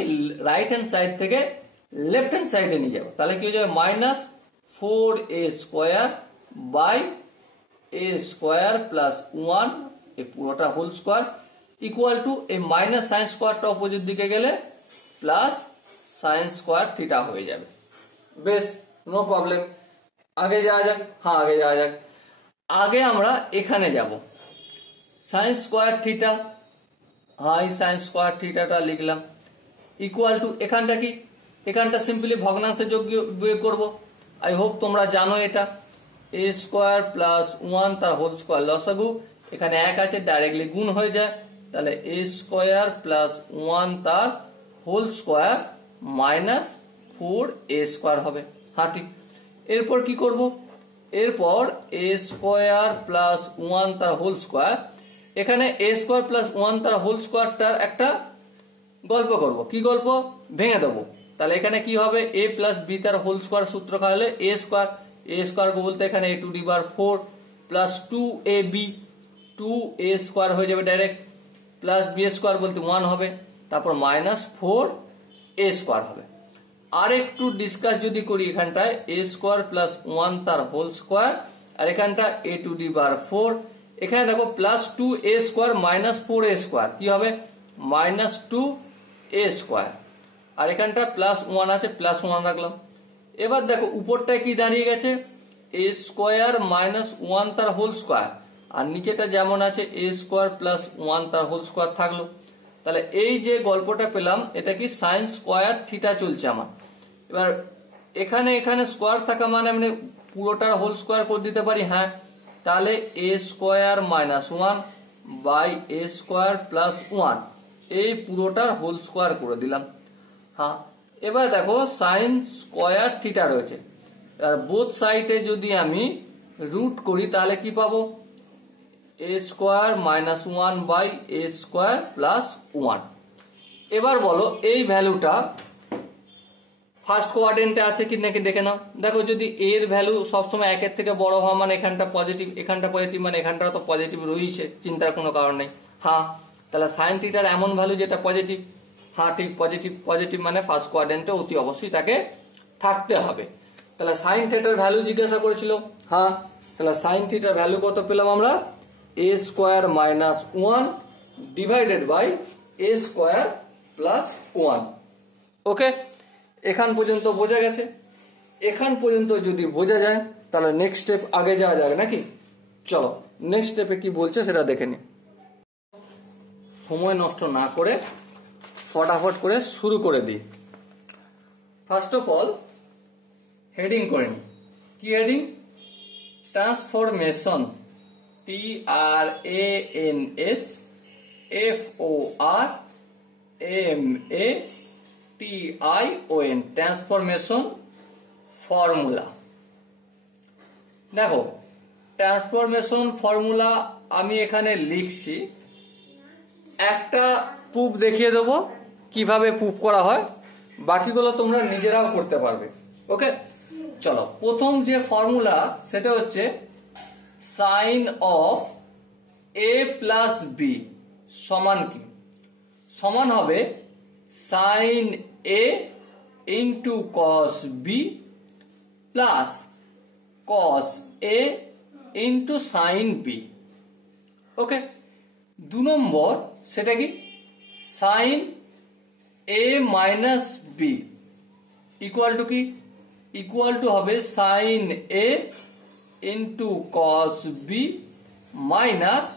রাইট হ্যান্ড সাইড থেকে লেফট হ্যান্ড সাইডে নিয়ে যাবো। তাহলে কি হয়ে যাবে? Minus 4a square by a square plus 1, এই পুরোটা হোল স্কোয়ার ইকুয়াল টু, এই মাইনাস সাইন স্কোয়ারটা অপোজিট দিকে গেলে প্লাস সাইন স্কোয়ার থিটা হয়ে যাবে। বেশ, নো প্রবলেম। আগে যাওয়া যাক। হ্যাঁ আগে যাওয়া যাক। আগে আমরা এখানে যাব, সাইন স্কোয়ার থিটা। হ্যাঁ এই সাইন স্কোয়ার থিটাটা লিখলাম ইকুয়াল টু, এখানটা কি? এখানটা সিম্পলি ভগ্নাংশে যোগ বিয়োগ করবো। আই হোপ তোমরা জানো এটা। a স্কোয়ার প্লাস 1 তার হোল স্কোয়ার লসাগু, এখানে 1 আছে, ডাইরেক্টলি গুণ হয়ে যায়, তাহলে a স্কোয়ার প্লাস 1 তার whole square minus 4a square হবে। হ্যাঁ ঠিক। এরপর কি করব? এরপর a স্কোয়ার প্লাস 1 তার হোল স্কোয়ার, এখানে a স্কোয়ার প্লাস 1 তার হোল স্কোয়ারটার একটা গল্প করব। কি গল্প? ভেঙে দেবো। তাহলে এখানে কি হবে? a প্লাস বি তার হোল স্কোয়ার সূত্র খাওয়ালে a স্কোয়ার বলতে এখানে a to the power 4 plus 2ab, 2a square হয়ে যাবে ডাইরেক্ট, প্লাস বি স্কোয়ার বলতে 1 হবে, তারপর মাইনাস 4a স্কোয়ার হবে। আর একটু ডিসকাস যদি করি, এখানটায় a স্কোয়ার প্লাস 1 তার হোল স্কোয়ার, আর এখানটা a টু দি পাওয়ার 4, এখানে দেখো প্লাস 2a² মাইনাস 4a² কি হবে মাইনাস 2a², আর এখানটা প্লাস 1 আছে, প্লাস 1 রাখলাম। এবার দেখো উপরটায় কি দাঁড়িয়ে গেছে a² মাইনাস 1 তার হোল স্কোয়ার, আর নিচেটা যেমন আছে a² প্লাস 1 তার হোল স্কোয়ার থাকলো। তাহলে এই যে গল্পটা পেলাম এটা কি সাইন স্কোয়ার থিটা চলছে আমার। এবার এখানে এখানে স্কোয়ার থাকা মানে আমি পুরোটার হোল স্কোয়ার করে দিতে পারি, হ্যাঁ, তাহলে a² minus 1 by a² plus 1 এই পুরোটার হোল স্কোয়ার করে দিলাম। হ্যাঁ, এবার দেখো সাইন স্কোয়ার থিটা রয়েছে, আর বোথ সাইডে যদি আমি রুট করি তাহলে কি পাবো a² minus 1 by a² plus 1। এবার বলো এই ভ্যালুটা ফার্স্ট কোয়াড্রেন্টে আছে কি নাকি দেখে নাও। দেখো যদি এর ভ্যালু সবসময় 1 এর থেকে বড় হওয়া মানে এখানটা পজিটিভ, এখানটা পজিটিভ মানে এখানটা তো পজিটিভ রয়েছে, চিন্তার কোনো কারণ নেই। হ্যাঁ, তাহলে সাইন থিটার এমন ভ্যালু যেটা পজিটিভ, হ্যাঁ ঠিক পজিটিভ, পজিটিভ মানে ফার্স্ট কোয়াড্রেন্টে অতি অবশ্যই তাকে থাকতে হবে। তাহলে সাইন থিটার ভ্যালু জিজ্ঞাসা করেছিল, হ্যাঁ, তাহলে সাইন থিটার ভ্যালু কত পেলাম আমরা a² minus 1 divided by a² plus 1। Okay, এখান পর্যন্ত বোঝা গেছে। এখান পর্যন্ত যদি বোঝা যায় তাহলে নেক্সট স্টেপ আগে যাওয়া যাবে নাকি। চলো নেক্সট স্টেপে কি বলছে সেটা দেখে নি। সময় নষ্ট না করে ফটাফট করে শুরু করে দিই। ফার্স্ট অফ অল হেডিং করে নি। কি heading? Transformation, TRANSFORMATION, transformation formula. দেখো ট্রান্সফরমেশন ফর্মুলা আমি এখানে লিখছি, একটা প্রুফ দেখিয়ে দেবো কিভাবে প্রুফ করা হয়, বাকিগুলো তোমরা নিজেরাও করতে পারবে। ওকে, চলো প্রথম যে ফর্মুলা সেটা হচ্ছে sine of a plus B সমান কি? সমান হবে sine a into cos B plus cos a into sine B. Okay, 2 নম্বর সেটা কি sine a minus B equal to কি? ইকুয়াল টু হবে sine a into cos B minus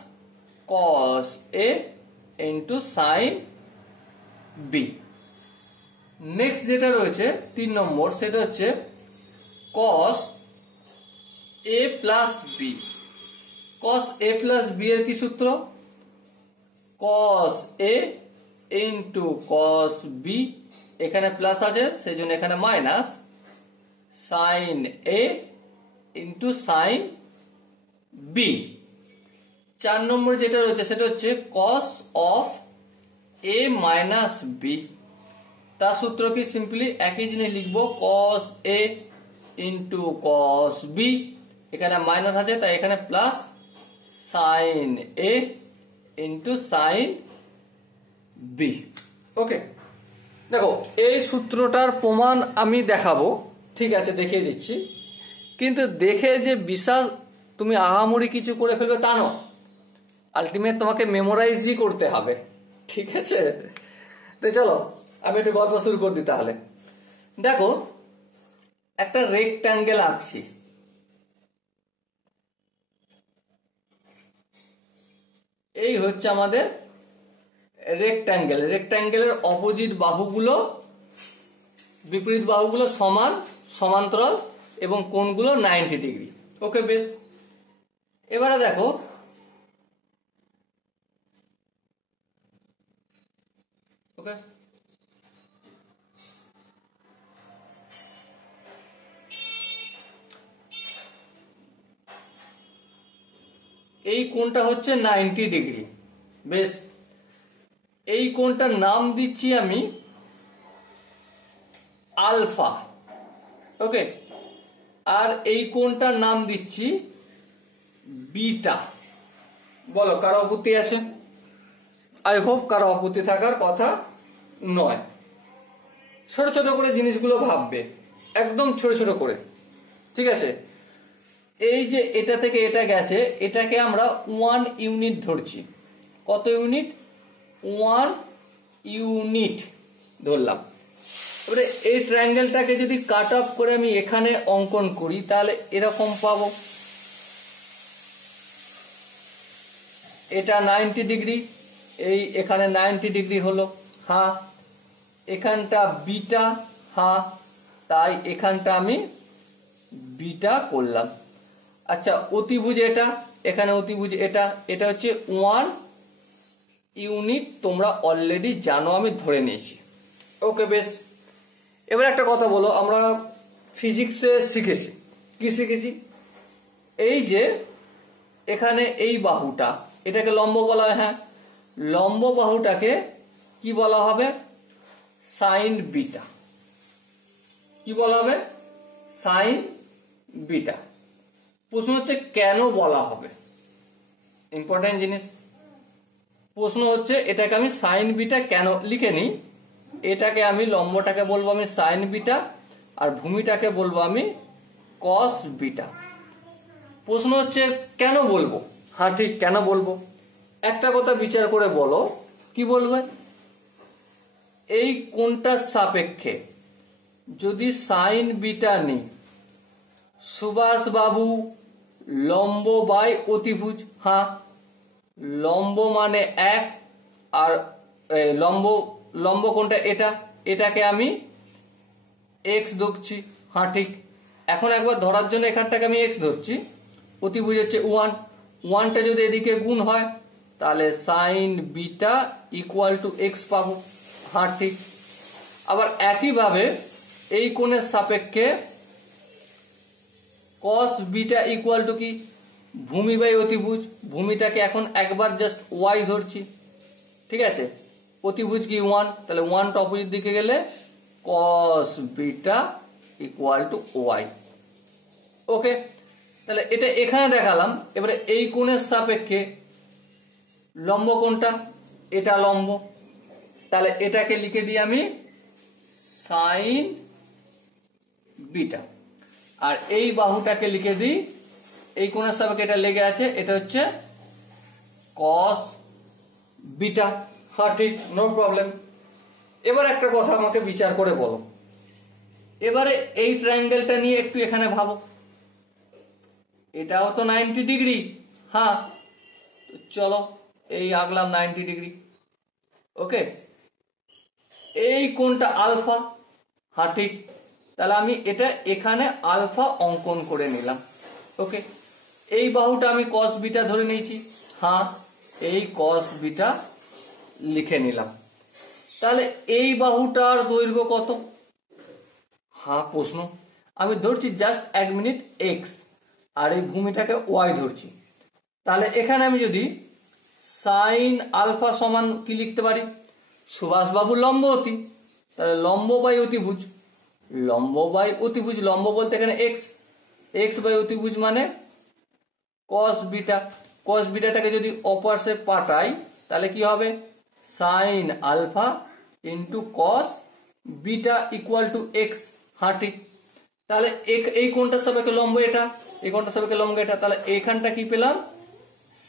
cos a into sine b. Next যেটা রয়েছে 3 নম্বর সেটা হচ্ছে cos a plus b. Cos a plus B এর কি সূত্র? Cos a into cos b, এখানে প্লাস আছে সেই জন্য এখানে minus, sine a into sine b. 4 নম্বর যেটা রয়েছে সেটা হচ্ছে cos of a minus b. তার সূত্র কি? সিম্পলি একই জিনিস লিখবো, cos a into cos b, এখানে মাইনাস আছে তাই এখানে plus, sine a into sine B. Okay, দেখো এই সূত্রটার প্রমাণ আমি দেখাবো, ঠিক আছে দেখিয়ে দিচ্ছি, কিন্তু দেখে যে বিশাল তুমি আহামরি কিছু করে ফেলবে তা নয়, আলটিমেট তোমাকে মেমোরাইজই করতে হবে, ঠিক আছে। তো চলো আমি একটু গল্প শুরু করে দিই তাহলে। দেখো একটা রেক্ট্যাঙ্গেল আঁকছি, এই হচ্ছে আমাদের রেক্ট্যাঙ্গেল। রেক্ট্যাঙ্গেলের অপোজিট বাহুগুলো, বিপরীত বাহুগুলো সমান, সমান্তরাল এবং কোণগুলো 90 ডিগ্রি। ওকে বেশ, এবারে দেখো ওকে এই কোণটা হচ্ছে 90 ডিগ্রি। বেশ, এই কোণটার নাম দিচ্ছি আমি আলফা। ওকে, আর এই কোণটার নাম দিচ্ছি বিটা। বলো কারো আপত্তি আছে? আই হোপ কারো আপত্তি থাকার কথা নয়। ছোট ছোট করে জিনিসগুলো ভাববে, একদম ছোট ছোট করে, ঠিক আছে। এই যে এটা থেকে এটা গেছে, এটাকে আমরা 1 ইউনিট ধরছি। কত ইউনিট? 1 ইউনিট ধরলাম। এবারে এই ট্রায়াঙ্গেলটাকে যদি কাট অফ করে আমি এখানে অঙ্কন করি তাহলে এরকম পাবো। এটা 90 ডিগ্রি, এই এখানে 90 ডিগ্রি হলো, হ্যাঁ। এখানটা বিটা, হ্যাঁ, তাই এখানটা আমি বিটা করলাম। আচ্ছা, অতিভুজ এটা, এখানে অতিভুজ এটা, এটা হচ্ছে 1 ইউনিট, তোমরা অলরেডি জানো, আমি ধরে নিয়েছি। ওকে, বেশ। এবার একটা কথা বলো, আমরা ফিজিক্সে শিখেছি, কি শিখেছি? এই যে এখানে এই বাহুটা, এটাকে লম্ব বলা হয়, হ্যাঁ। লম্ব বাহুটাকে কি বলা হবে? Sign beta. কি বলা হবে? Sign beta. প্রশ্ন হচ্ছে কেন বলা হবে? ইম্পর্টেন্ট জিনিস। প্রশ্ন হচ্ছে এটাকে আমি সাইন বিটা কেন লিখে নিই, এটাকে আমি লম্বটাকে বলবো আমি সাইন বিটা, আর ভূমিটাকে বলবো আমি কস বিটা। প্রশ্ন হচ্ছে কেন বলবো? হ্যাঁ, ঠিক, কেন বলবো? একটা কথা বিচার করে বলো, কি বলবে? এই কোণটার সাপেক্ষে যদি সাইন বিটা নিই, সুভাষ বাবু লম্ব বাই অতিভুজ, হ্যাঁ। লম্ব মানে 1, আর লম্ব কোনটা? এটা, এটাকে আমি এক্স ধরছি, হ্যাঁ ঠিক। এখন একবার ধরার জন্য এখানটাকে আমি এক্স ধরছি, অতিভুজ হচ্ছে 1, 1টা যদি এদিকে গুণ হয় তাহলে sign beta equal to x পাবো, হ্যাঁ ঠিক। আবার একইভাবে এই কোণের সাপেক্ষে কস বিটা ইকুয়াল টু কি? ভূমি বাই অতিভুজ, ভূমিটাকে এখন একবার জাস্ট ওয়াই ধরছি, ঠিক আছে। অতিভুজ কি 1, তাহলে 1টা অপোজিট দিকে গেলে cos beta equal to y. Okay, তাহলে এটা এখানে দেখালাম। এবারে এই কোণের সাপেক্ষে লম্ব কোণটা, এটা লম্ব, তাহলে এটাকে লিখে দিই আমি সাইন বিটা, আর এই বাহুটাকে লিখে দিই, এই কোণের সাপেক্ষে এটা লেগে আছে, এটা হচ্ছে কস বিটা, হ্যাঁ ঠিক, নো প্রবলেম। এবার একটা কথা আমাকে বিচার করে বলো, এবারে এই ট্রায়াঙ্গেলটা নিয়ে একটু এখানে ভাবো। এটাও তো 90 ডিগ্রি, হ্যাঁ। চলো এই আঁকলাম 90 ডিগ্রি, ওকে। এই কোণটা আলফা, হ্যাঁ ঠিক, তাহলে আমি এটা এখানে আলফা অঙ্কন করে নিলাম, ওকে। এই বাহুটা আমি কস বিটা ধরে নিয়েছি, হ্যাঁ, এই কস বিটা লিখে নিলাম। তাহলে এই বাহুটার দৈর্ঘ্য কত? হ্যাঁ, প্রশ্ন আমি ধরছি জাস্ট 1 মিনিট এক্স, আর এই ভূমিটাকে ওয়াই ধরছি। তাহলে এখানে আমি যদি সাইন আলফা সমান কি লিখতে পারি? সুভাষবাবু লম্ব অতি, তাহলে লম্ব বাই অতিভুজ, লম্ব বাই অতিভুজ, লম্ব বলতে এখানে এক্স, এক্স বাই অতিভুজ মানে কস বিটা। কস বিটাটাকে যদি অপারসে পাঠাই তাহলে কি হবে? Sine alpha into cos beta equal to X, হ্যাঁ ঠিক। তাহলে এই কোণটার সাপেক্ষে লম্ব এটা, এই কোণটার সাপেক্ষে লম্ব এটা, তাহলে এখানটা কি পেলাম?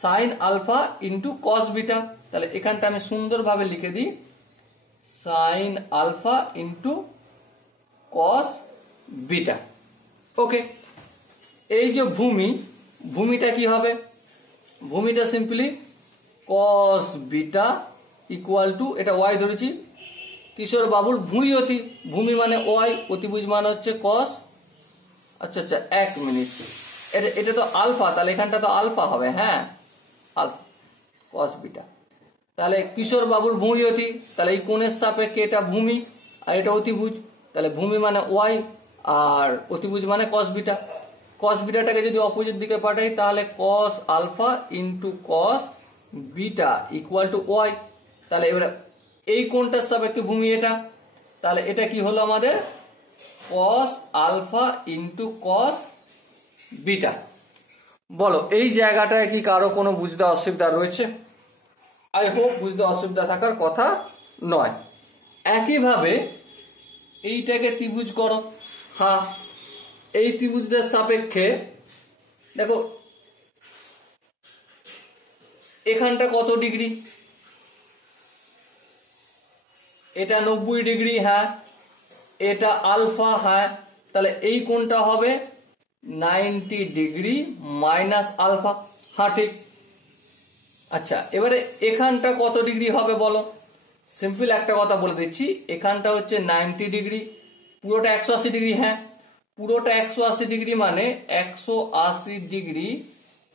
Sine alpha into cos beta. তাহলে এখানটা আমি সুন্দরভাবে লিখে দিই sine alpha into cos beta, okay. এই যে ভূমি, ভূমিটা কি হবে? ভূমিটা simply cos beta equal to, এটা ওয়াই ধরেছি, কিশোর বাবুর ভূমি অতি, ভূমি মানে ওয়াই, অতিভুজ মানে হচ্ছে কস, আচ্ছা আচ্ছা 1 মিনিট, এটা তো আলফা, তাহলে এখানটা তো আলফা হবে, হ্যাঁ, আলফা কস বিটা। তাহলে কিশোর বাবুর ভূমি অতি, তাহলে এই কোণের সাপেক্ষে এটা ভূমি আর এটা অতিভুজ, তাহলে ভূমি মানে ওয়াই আর অতিভুজ মানে কস বিটা। কস বিটাটাকে যদি অপোজিট দিকে পাঠাই তাহলে cos alpha into cos beta equal to Y. তাহলে এবারে এই কোণটার সাপেক্ষে ভূমি এটা, তাহলে এটা কি হলো আমাদের? Cos alpha into cos beta. বলো এই জায়গাটায় কি কারো কোনো বুঝতে অসুবিধা রয়েছে? আই হোপ বুঝতে অসুবিধা থাকার কথা নয়। একইভাবে এইটাকে ত্রিভুজ করো, হ্যাঁ, এই ত্রিভুজটার সাপেক্ষে দেখো এখানটা কত ডিগ্রি, এটা 90 ডিগ্রি, হ্যাঁ এটা আলফা, হ্যাঁ তাহলে এই কোণটা হবে 90 ডিগ্রি মাইনাস আলফা, হ্যাঁ ঠিক। আচ্ছা এবারে এখানটা কত ডিগ্রি হবে বলো, সিম্পল একটা কথা বলে দিচ্ছি, এখানটা হচ্ছে 90 ডিগ্রি, পুরোটা 180 ডিগ্রি, হ্যাঁ পুরোটা 180 ডিগ্রি মানে 180 ডিগ্রি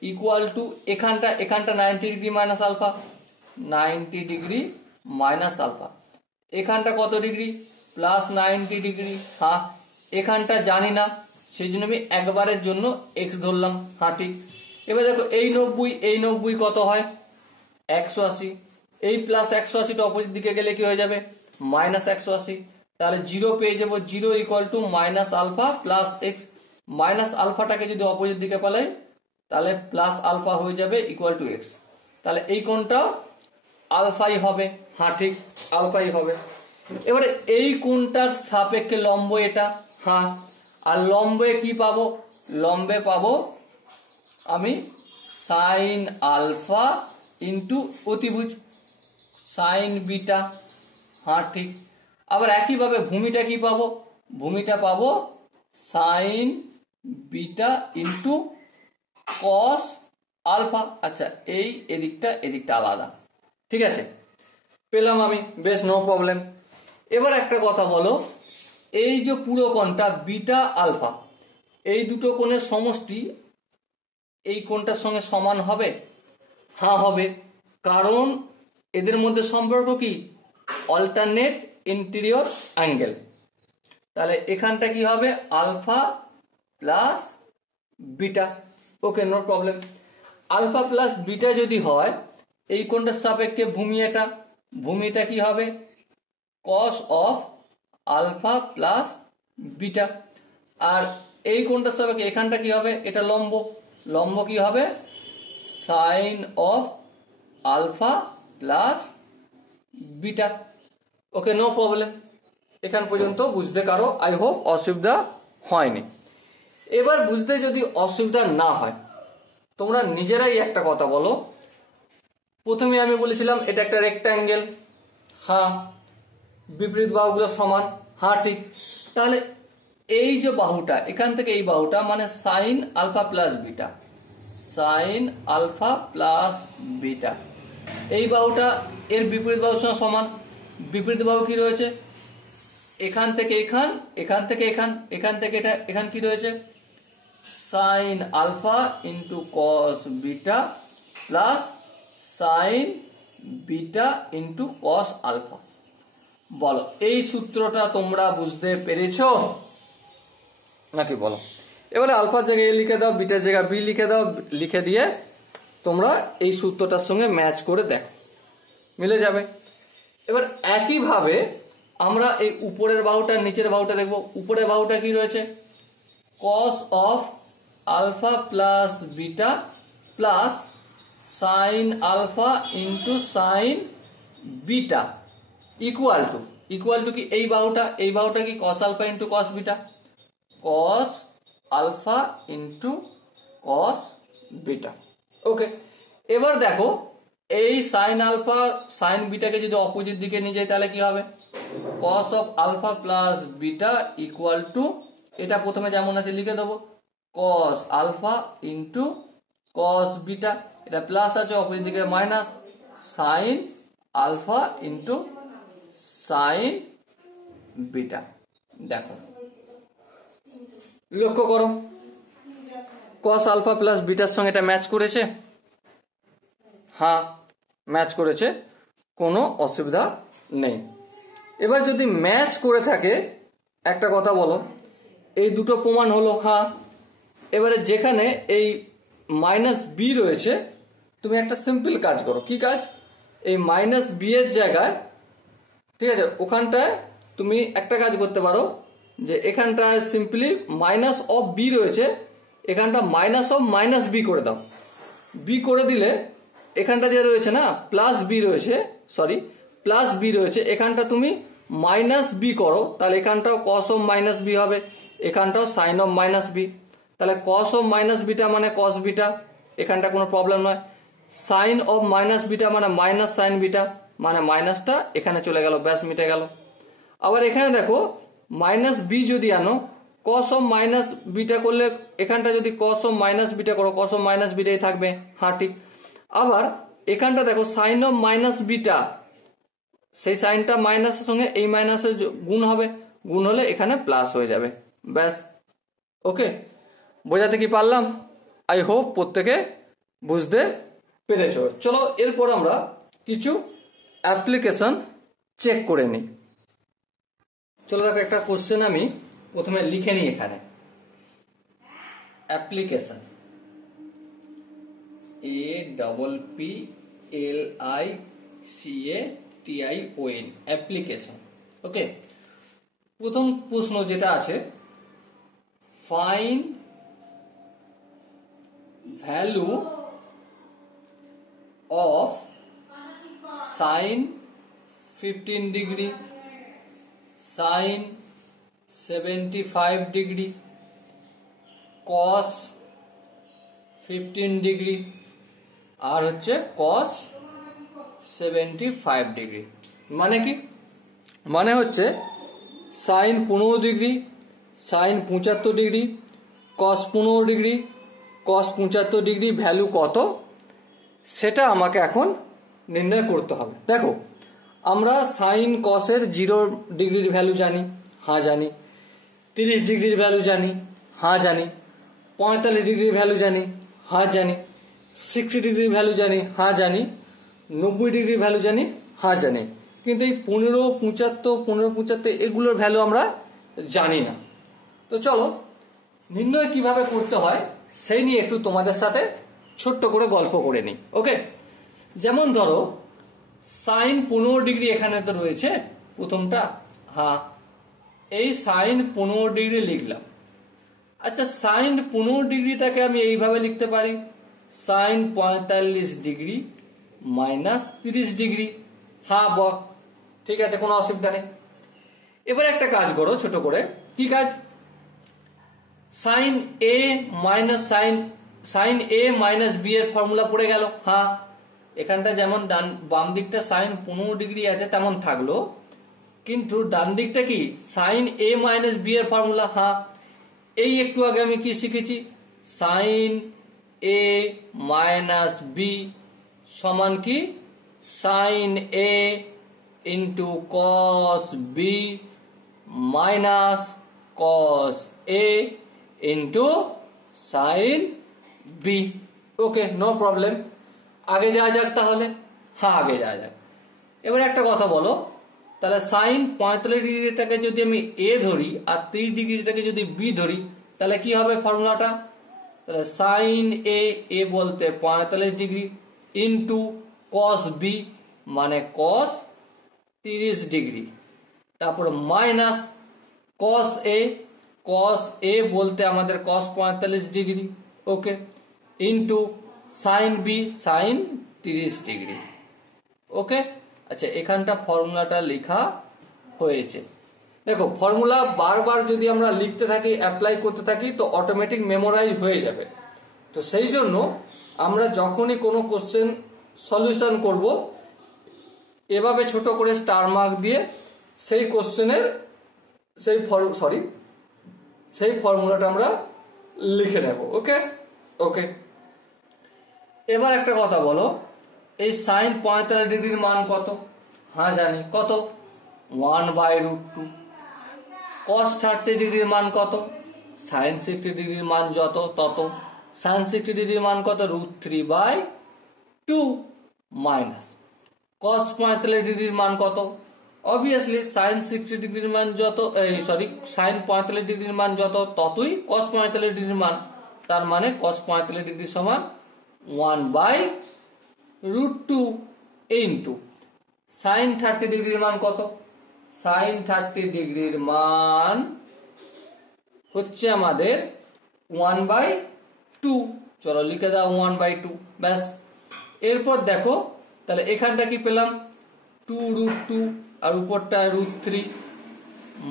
ইকুয়াল টু এখানটা 90 degree minus alpha, 90 degree minus alpha, এখানটা কত ডিগ্রি প্লাস 90 ডিগ্রি, হ্যাঁ এখানটা জানি না সেই জন্য আমি একবারের জন্য এক্স ধরলাম, হ্যাঁ ঠিক। এবার দেখো এই 90 কত হয় 180, এই প্লাস 180টা অপোজিট দিকে গেলে কি হয়ে যাবে মাইনাস 180, তাহলে 0 পেয়ে যাবো, 0 equal to minus alpha plus x, minus আলফাটাকে যদি অপোজিট দিকে পালাই তাহলে প্লাস আলফা হয়ে যাবে ইকুয়াল টু এক্স, তাহলে এই কোণটাও আলফাই হবে, হ্যাঁ ঠিক আলফাই হবে। এবারে এই কোণটার সাপেক্ষে লম্ব এটা, হ্যাঁ আর লম্বে কি পাবো, লম্বে পাবো আমি সাইন আলফা ইন্টু অতিভুজ সাইন বিটা, হ্যাঁ ঠিক। আবার একইভাবে ভূমিটা কি পাবো, ভূমিটা পাবো sine beta into cos alpha. আচ্ছা এই এদিকটা আলাদা, ঠিক আছে পেলাম আমি, বেশ নো প্রবলেম। এবার একটা কথা বলো, এই যে পুরো কোণটা বিটা আলফা, এই দুটো কোণের সমষ্টি এই কোণটার সঙ্গে সমান হবে, হ্যাঁ হবে, কারণ এদের মধ্যে সম্পর্ক কি অল্টারনেট ইন্টেরিয়র অ্যাঙ্গেল, তাহলে এখানটা কি হবে alpha plus beta, okay no problem. Alpha plus beta যদি হয় এই কোণটার সাপেক্ষে ভূমিটা কি হবে cos of alpha plus beta, আর এই কোণটার সাপেক্ষে এখানটা কি হবে এটা লম্ব কি হবে sine of alpha plus beta, okay no problem. এখান পর্যন্ত বুঝতে কারো আই হোপ অসুবিধা হয়নি। এবার বুঝতে যদি অসুবিধা না হয় তোমরা নিজেরাই একটা কথা বলো, প্রথমে আমি বলেছিলাম এটা একটা রেক্ট্যাঙ্গেল, হ্যাঁ বিপরীত বাহুগুলো সমান, হ্যাঁ ঠিক। তাহলে এই যে বাহুটা এখান থেকে এই বাহুটা মানে sine alpha plus beta, sine alpha plus beta, এই বাহুটা এর বিপরীত বাহুর সঙ্গে সমান, বিপরীত বাহু কি রয়েছে এখান থেকে এখান থেকে এখান থেকে এটা এখান কি রয়েছে sine alpha into cos beta plus sine beta into cos alpha. বলো এই সূত্রটা তোমরা বুঝতে পেরেছো নাকি বলো। এবারে আলফার জায়গায় এ লিখে দাও, বিটার জায়গায় বি লিখে দাও, লিখে দিয়ে তোমরা এই সূত্রটার সঙ্গে ম্যাচ করে দেখো মিলে যাবে। এবার একইভাবে আমরা এই উপরের বাহুটা নিচের বাহুটা দেখবো, উপরের বাহুটা কি রয়েছে cos of alpha plus beta plus sine alpha into sine beta equal to কি এই বাহুটা কি cos alpha into cos beta, cos alpha into cos beta, okay. এবার দেখো এই সাইন আলফা সাইন বিটাকে যদি অপোজিট দিকে নিয়ে যাই তাহলে কি হবে cos of alpha plus beta equal to, এটা প্রথমে যেমন আছে লিখে দেবো cos alpha into cos beta, এটা প্লাস আছে অপোজিট দিকে minus sine alpha into sine beta. দেখো লক্ষ্য করো কস আলফা প্লাস বিটার সঙ্গে এটা ম্যাচ করেছে, হ্যাঁ ম্যাচ করেছে, কোনো অসুবিধা নেই। এবার যদি ম্যাচ করে থাকে একটা কথা বলো, এই দুটো প্রমাণ হলো, হ্যাঁ। এবারে যেখানে এই মাইনাস বি রয়েছে তুমি একটা সিম্পল কাজ করো, কি কাজ, এই মাইনাস বি এর জায়গায়, ঠিক আছে, ওখানটায় তুমি একটা কাজ করতে পারো যে এখানটায় সিম্পলি মাইনাস অফ বি রয়েছে, এখানটা মাইনাস অফ মাইনাস বি করে দাও, বি করে দিলে এখানটা যে রয়েছে না প্লাস বি রয়েছে, এখানটা তুমি মাইনাস বি করো, তাহলে এখানটাও কস অফ মাইনাস বি হবে, এখানটাও সাইন অফ মাইনাস বি, তাহলে কস অফ মাইনাস বিটা মানে কস বিটা, এখানটা কোনো প্রবলেম নয়। সাইন অফ মাইনাস বিটা মানে মাইনাস সাইন বিটা, মানে মাইনাসটা এখানে চলে গেল, ব্যাস মিটে গেল। আবার এখানে দেখো মাইনাস বি যদি আনো, কস অফ মাইনাস বিটা করলে এখানটা যদি কস অফ মাইনাস বিটা করো, কস অফ মাইনাস বিটাই থাকবে, হ্যাঁ ঠিক। আবার এখানটা দেখো সাইন অফ মাইনাস বিটা, সেই সাইনটা মাইনাসের সঙ্গে এই মাইনাসের গুণ হবে, গুণ হলে এখানে প্লাস হয়ে যাবে, ব্যাস। ওকে, বোঝাতে কি পারলাম? আই হোপ প্রত্যেকে বুঝতে পেরেছ। চলো এরপর আমরা কিছু অ্যাপ্লিকেশন চেক করে নিই। চলো দেখো, একটা কোশ্চেন আমি প্রথমে লিখে নিই এখানে। Application, APPLICATION, application. ওকে, প্রথম প্রশ্ন যেটা আছে, find value of sine 15 degree, sine 75 degree, cos 15 degree, আর হচ্ছে কস 75 ডিগ্রি। মানে কি? মানে হচ্ছে sine 15 degree, sine 75 degree, cos 15 degree, cos 75 degree value কত, সেটা আমাকে এখন নির্ণয় করতে হবে। দেখো, আমরা সাইন কসের 0 ডিগ্রির ভ্যালু জানি, হ্যাঁ জানি। 30 ডিগ্রির ভ্যালু জানি, হ্যাঁ জানি। 45 ডিগ্রির ভ্যালু জানি, হ্যাঁ জানি। 60 ডিগ্রির ভ্যালু জানি, হ্যাঁ জানি। 90 ডিগ্রির ভ্যালু জানি, হ্যাঁ জানি। কিন্তু এই 15, 75, 15, 75 এগুলোর ভ্যালু আমরা জানি না। তো চলো নির্ণয় কিভাবে করতে হয় সেই নিয়ে একটু তোমাদের সাথে ছোট্ট করে গল্প করে নিই। ওকে, যেমন ধরো সাইন 15 ডিগ্রি এখানে তো রয়েছে প্রথমটা, হ্যাঁ, এই সাইন 15 ডিগ্রি লিখলাম। আচ্ছা, সাইন 15 ডিগ্রিটাকে আমি এইভাবে লিখতে পারি, সাইন 45 ডিগ্রি মাইনাস 30 ডিগ্রি। হ্যাঁ ঠিক আছে, কোনো অসুবিধা নেই। এবার একটা কাজ করো ছোট করে, কি কাজ? Sign A minus sine A minus B এর ফর্মুলা পড়ে গেল। হ্যাঁ, এখানটা যেমন বাম দিকটা সাইন 15 ডিগ্রি আছে তেমন থাকলো, কিন্তু ডান দিকটা কি সাইন এ মাইনাস বি এর ফর্মুলা। হ্যাঁ, এই একটু আগে আমি কি শিখেছি, সাইন এ মাইনাস বি সমান কি sine A into cos B minus cos A into sine B. Okay, no problem. আগে যাওয়া যাক তাহলে। হ্যাঁ, আগে যাওয়া যাক। এবার একটা কথা বলো, তাহলে সাইন 45 ডিগ্রিটাকে যদি আমি এ ধরি আর 30 ডিগ্রিটাকে যদি বি ধরি, তাহলে কি হবে ফর্মুলাটা? তাহলে সাইন এ বলতে 45 ডিগ্রি ইন্টু কস বি মানে কস 30 ডিগ্রি, তারপর মাইনাস কস এ বলতে আমাদের cos 45 degree, okay, into sine B sine 30 degree. Okay, আচ্ছা, এখানটা ফর্মুলাটা লেখা হয়েছে। দেখো, ফর্মুলা বারবার যদি আমরা লিখতে থাকি, অ্যাপ্লাই করতে থাকি, তো অটোমেটিক মেমোরাইজ হয়ে যাবে। তো সেই জন্য আমরা যখনই কোনো কোশ্চেন সলিউশন করব, এভাবে ছোট করে স্টার মার্ক দিয়ে সেই কোশ্চেনের সেই ফর্মুলাটা আমরা লিখে নেব। ওকে ওকে, এবার একটা কথা বলো, এই সাইন 45 ডিগ্রির মান কত? হ্যাঁ জানি, কত? 1/√2। কস 30 ডিগ্রির মান কত? সাইন 60 ডিগ্রির মান যত তত। সাইন 60 ডিগ্রির মান কত? √3/2 মাইনাস কস 45 ডিগ্রির মান কত? অবভিয়াসলি সাইন 60 ডিগ্রির মান যত, সাইন 45 ডিগ্রির মান যত ততই কস 45 ডিগ্রির মান। তার মানে কস 45 ডিগ্রি সমান 1/√2 ইন্টু সাইন 30 ডিগ্রির মান কত? সাইন 30 ডিগ্রির মান হচ্ছে আমাদের 1/2। চলো লিখে দাও 1/2, ব্যাস। এরপর দেখো, তাহলে এখানটা কি পেলাম? 2√2 আর উপরটা √3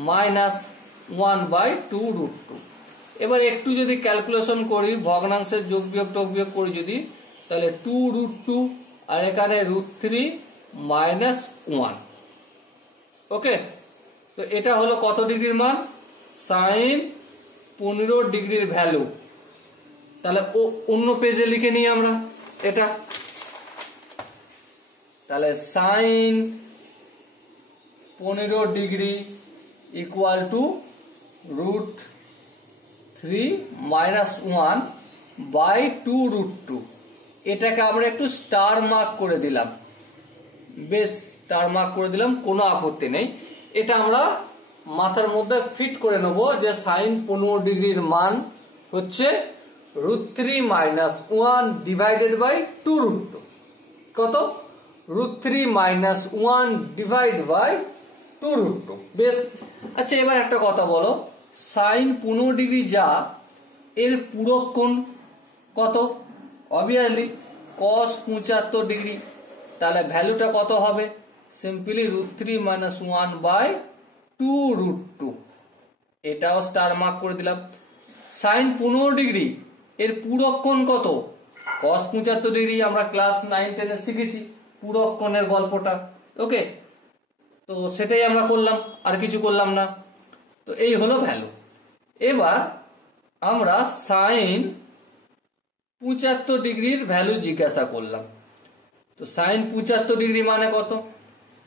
মাইনাস 1/2√2। এবার একটু যদি ক্যালকুলেশন করি, ভগ্নাংশের যোগ বিয়োগ টোগ বিয়োগ করি যদি, তাহলে 2√2 আর এখানে √3 মাইনাস 1। ওকে, তো এটা হলো কত ডিগ্রির মান? সাইন 15 ডিগ্রির ভ্যালু। তাহলে অন্য পেজে লিখে নিই আমরা এটা। তাহলে sine 15 degree equal to √3 minus 1 by 2√2। এটাকে আমরা একটু স্টার মার্ক করে দিলাম, বেশ স্টার মার্ক করে দিলাম, কোনো আপত্তি নেই। এটা আমরা মাথার মধ্যে ফিট করে নেব যে সাইন 15 ডিগ্রির মান হচ্ছে √3 মাইনাস 1 ডিভাইডেড বাই 2√2। কত? √3 মাইনাস 1 ডিভাইড বাই 2√2। বেশ। আচ্ছা, এবার একটা কথা বলো, সাইন 15 ডিগ্রি যা, এর পূরক কোণ কত? Obviously cos 75 degree. তাহলে ভ্যালুটা কত হবে? Simply √3 minus 1 by 2√2। এটাও স্টার মার্ক করে দিলাম। সাইন 15 ডিগ্রি এর পূরক কোণ কত? cos 75 degree. আমরা ক্লাস 9-10 শিখেছি পূরক কোণের গল্পটা। ওকে, তো সেটাই আমরা করলাম, আর কিছু করলাম না। তো এই হলো ভ্যালু। এবার আমরা সাইন 75 ডিগ্রির ভ্যালু জিজ্ঞাসা করলাম। তো সাইন 75 ডিগ্রি মানে কত?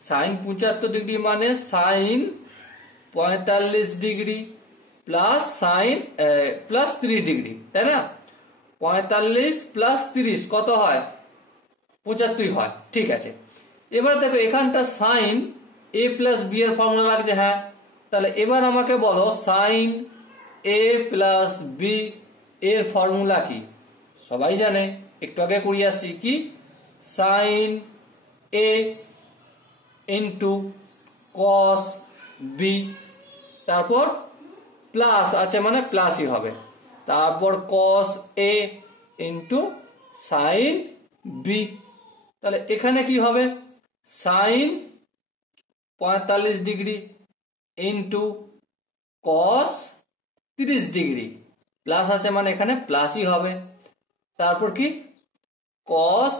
সাইন 75 ডিগ্রি মানে sine 45 degree plus sine plus 30 degree, তাই না? 45 প্লাস 30 কত হয়? 75 হয়। ঠিক আছে, এবার দেখো এখানটা সাইন a প্লাস বি এর ফর্মুলা লাগছে। হ্যাঁ, তাহলে এবার আমাকে বলো সাইন a প্লাস বি এর ফর্মুলা কি? সবাই জানে, একটু আগে করিয়ে আসছি। কি? Sine a into cos B, তারপর প্লাস আছে মানে প্লাসই হবে, তারপর cos a into sine B. তাহলে এখানে কি হবে? Sine 45 degree into cos 30 degree, plus আছে মানে এখানে প্লাসই হবে, তারপর কি cos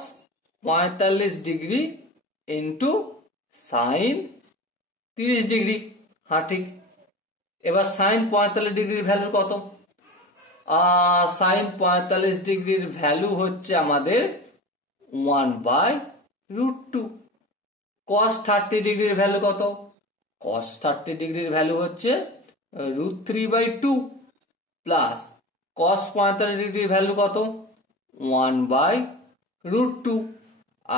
45 degree into sign 30 degree. হ্যাঁ ঠিক। এবার সাইন 45 ডিগ্রির ভ্যালু কত? সাইন 45 ডিগ্রির ভ্যালু হচ্ছে আমাদের 1/√2। কস 30 ডিগ্রির ভ্যালু কত? কস 30 ডিগ্রির ভ্যালু হচ্ছে √3/2 প্লাস কস 45 ডিগ্রির ভ্যালু কত? 1/√2।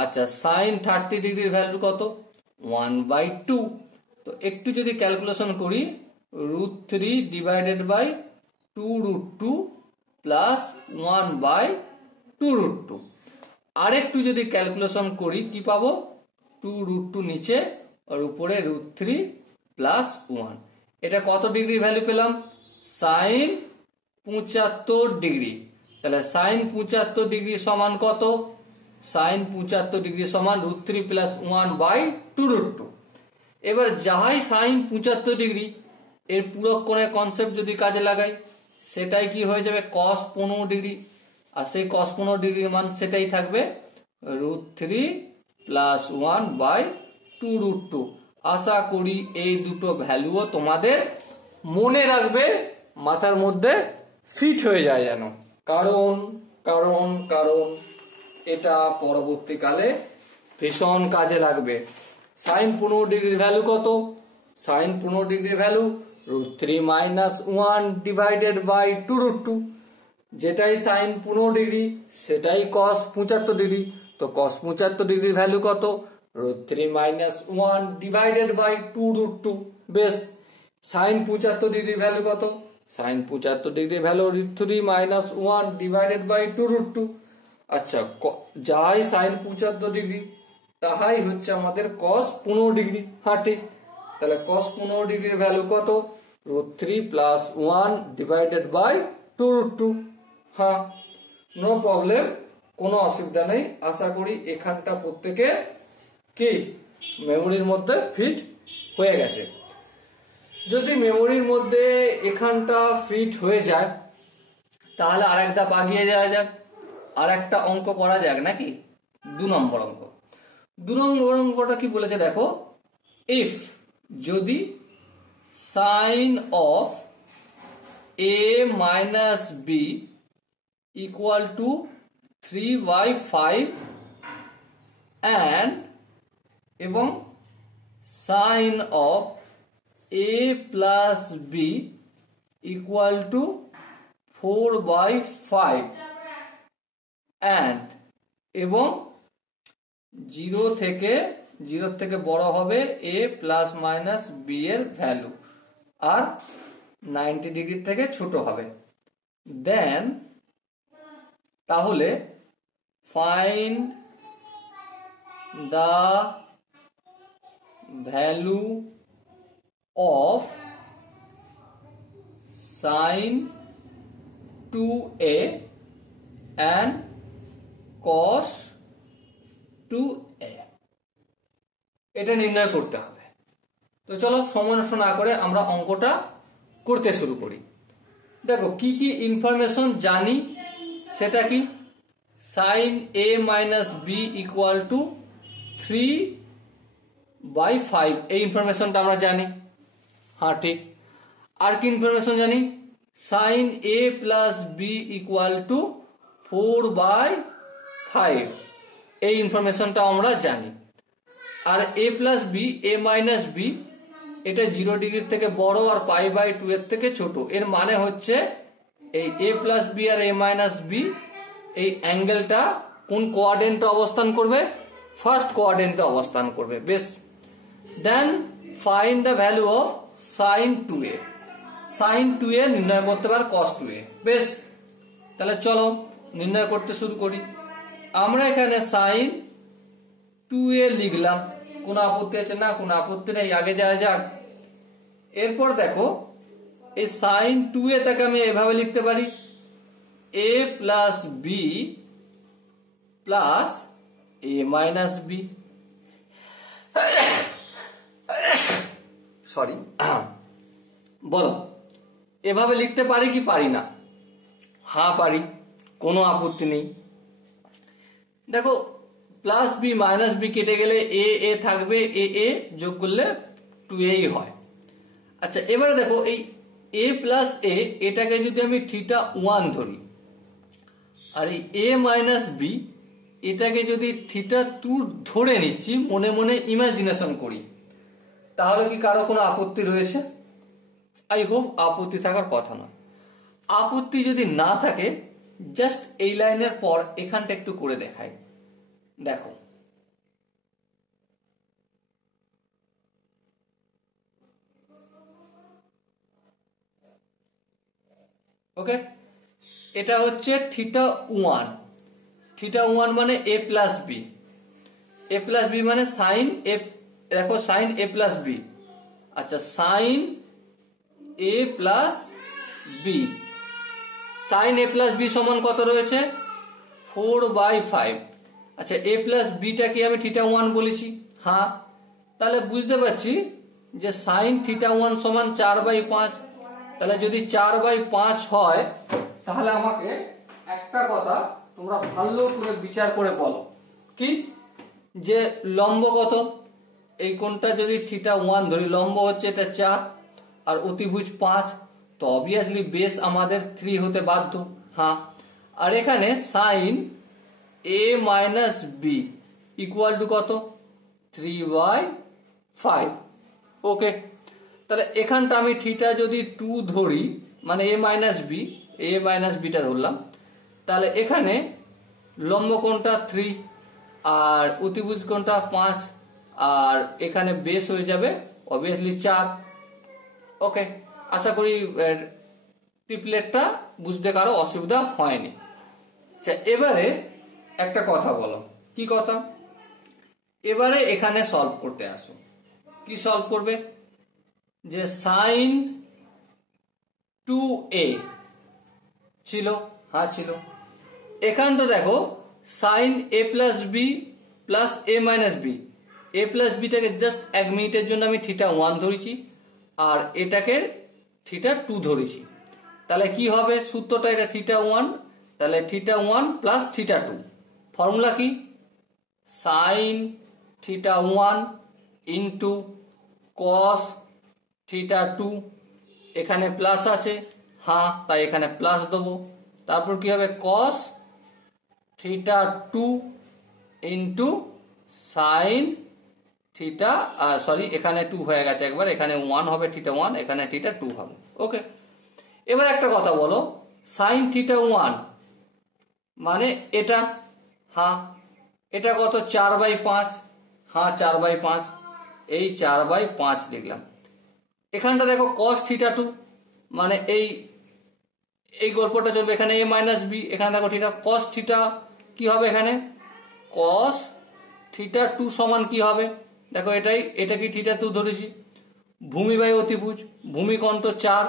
আচ্ছা, সাইন 30 ডিগ্রির ভ্যালু কত? 1/2। তো একটু যদি ক্যালকুলেশন করি, √3 ডিভাইডেড বাই 2√2 প্লাস 1/2√2। আর একটু যদি ক্যালকুলেশন করি কি পাবো? 2√2 নিচে আর উপরে √3 প্লাস 1। এটা কত ডিগ্রি ভ্যালু পেলাম? Sine 75 degree. তাহলে সাইন 75 ডিগ্রি সমান কত? সাইন 75 ডিগ্রি সমান √3 প্লাস 1/2√2। এবার যাহাই সাইন 75 ডিগ্রি এর পূরক কোণের কনসেপ্ট যদি কাজে লাগাই, সেটাই কি হয়ে যাবে? cos 15 degree. আর সেই cos 15 ডিগ্রির মান সেটাই থাকবে √3 প্লাস 1/2√2। আশা করি এই দুটো ভ্যালুও তোমাদের মনে রাখবে, মাথার মধ্যে ফিট হয়ে যায় যেন, কারণ কারণ কারণ এটা পরবর্তীকালে ভীষণ কাজে লাগবে। সাইন 15 ডিগ্রির ভ্যালু কত? সাইন 15 ডিগ্রির ভ্যালু √3 মাইনাস 1 ডিভাইডেড বাই 2√2। যেটাই সাইন 15 ডিগ্রি সেটাই cos 75 ডিগ্রি। তো cos 75 ডিগ্রির ভ্যালু কত? √3 মাইনাস 1 ডিভাইডেড বাই 2√2। বেশ। সাইন 75 ডিগ্রির ভ্যালু কত? সাইন 75 ডিগ্রির ভ্যালু √3 মাইনাস 1 ডিভাইডেড বাই 2√2। আচ্ছা, যাই সাইন 75 ডিগ্রি তাহাই হচ্ছে আমাদের cos 15 ডিগ্রি। হ্যাঁ ঠিক। তাহলে cos 15 ডিগ্রির ভ্যালু কত? √3 প্লাস 1 ডিভাইডেড বাই 2√2। হ্যাঁ, নো প্রবলেম, কোনো অসুবিধা নেই। আশা করি এখানটা প্রত্যেকে কি মেমোরির মধ্যে ফিট হয়ে গেছে। যদি মেমোরির মধ্যে এখানটা ফিট হয়ে যায় তাহলে আর একটা আগিয়ে যাওয়া যাক, আর একটা অঙ্ক করা যাক নাকি। 2 নম্বর অঙ্ক। 2 নম্বর অঙ্কটা কি বলেছে দেখো, ইফ যদি sine of a minus B equal to 3/5 and এবং sine of a plus B equal to 4/5 and এবং 0 থেকে বড় হবে a প্লাস মাইনাস বি এর ভ্যালু আর 90 ডিগ্রি থেকে ছোট হবে, দেন তাহলে find the value of sine 2a and cos 2a, এটা নির্ণয় করতে হবে। তো চলো সময় নষ্ট না করে আমরা অঙ্কটা করতে শুরু করি। দেখো কি কি ইনফরমেশন জানি সেটা কি, sine a minus B equal to 3/5 এই ইনফরমেশনটা আমরা জানি। হ্যাঁ ঠিক। আর কি ইনফরমেশন জানি, sine a plus B equal to 4/5 এই ইনফরমেশনটা আমরা জানি। আর a plus B, a minus B এটা 0 ডিগ্রি থেকে বড় আর π/2 এর থেকে ছোট, এর মানে হচ্ছে এই a প্লাস বি আর a মাইনাস বি এই অ্যাঙ্গেলটা কোন কোয়াড্রেন্টে অবস্থান করবে, ফার্স্ট কোয়াড্রেন্টে অবস্থান করবে। বেশ, then find the value of sine 2a, sine 2a নির্ণয় করতে পারে cos 2a। বেশ, তাহলে চলো নির্ণয় করতে শুরু করি। আমরা এখানে সাইন 2a লিখলাম, কোনো আপত্তি আছে না? কোনো আপত্তি নেই, আগে যাওয়া যাক। এরপর দেখো এই সাইন 2a টাকে আমি এভাবে লিখতে পারি, a plus B plus a minus B, sorry বলো এভাবে লিখতে পারি কি পারি না? হ্যাঁ পারি, কোনো আপত্তি নেই। দেখো প্লাস বি মাইনাস বি কেটে গেলে এ এ থাকবে, এ এ যোগ করলে 2a হয়। আচ্ছা এবারে দেখো এই a প্লাস এ এটাকে যদি আমি θ1 ধরি আর এই a মাইনাস বি এটাকে যদি θ2 ধরে নিচ্ছি, মনে মনে ইমাজিনেশন করি, তাহলে কি কারো কোনো আপত্তি রয়েছে? আই হোপ আপত্তি থাকার কথা নয়। আপত্তি যদি না থাকে জাস্ট এই লাইনের পর এখানটা একটু করে দেখাই। দেখো ওকে, এটা হচ্ছে θ1, θ1 মানে a plus B, a plus B মানে সাইন এ, দেখো সাইন a প্লাস বি। আচ্ছা sine a plus B, sine a plus B সমান কত রয়েছে? 4/5। আচ্ছা a প্লাস বিটা কি আমি θ1 বলেছি? হ্যাঁ, তাহলে বুঝতে পারছি যে সাইন θ1 সমান 4/5। তাহলে যদি 4/5 হয় তাহলে আমাকে একটা কথা তোমরা ভালো করে বিচার করে বলো, কি যে লম্ব কত? এই কোণটা যদি θ1 ধরি, লম্ব হচ্ছে এটা 4 আর অতিভুজ 5, তো অবভিয়াসলি বেস আমাদের 3 হতে বাধ্য। হ্যাঁ, আর এখানে sine a minus B equal to কত? 3/5। ওকে, তাহলে এখানটা আমি থিটা যদি 2 ধরি, মানে a মাইনাস বিটা ধরলাম, তাহলে এখানে লম্ব কোণটা 3 আর অতিভুজ কোণটা 5 আর এখানে বেস হয়ে যাবে অবভিয়াসলি 4। ওকে, আশা করি ট্রিপলেটটা বুঝতে কারো অসুবিধা হয়নি। আচ্ছা এবারে একটা কথা বলো, কি কথা? এবারে এখানে সলভ করতে আসো। কি সলভ করবে? যে সাইন 2a ছিল, হ্যাঁ ছিল। এখান তো দেখো sine a plus B plus a minus B, a plus বিটাকে জাস্ট 1 মিনিটের জন্য আমি θ1 ধরেছি আর এটাকে θ2 ধরেছি, তাহলে কি হবে সূত্রটা, এটা θ1, তাহলে θ1 প্লাস θ2, ফর্মুলা কি sin θ1 ইন্টু cos θ2, এখানে প্লাস আছে হ্যাঁ তাই এখানে প্লাস দেবো, তারপর কি হবে cos θ2 ইন্টু sin সরি এখানে 2 হয়ে গেছে একবার, এখানে 1 হবে θ1, এখানে θ2 হবে। ওকে, এবার একটা কথা বলো, sin θ1 মানে এটা, হ্যাঁ এটা কত 4/5, হ্যাঁ 4/5, এই 4/5 লিখলাম। এখানটা দেখো cos θ2 মানে এই গল্পটা চলবে, এখানে a মাইনাস বি, এখানে দেখো থিটা, cos θ কি হবে এখানে cos θ2 সমান কি হবে, দেখো এটা কি θ2 ধরেছি, ভূমি বাই অতিভুজ, ভূমি কোণ তো 4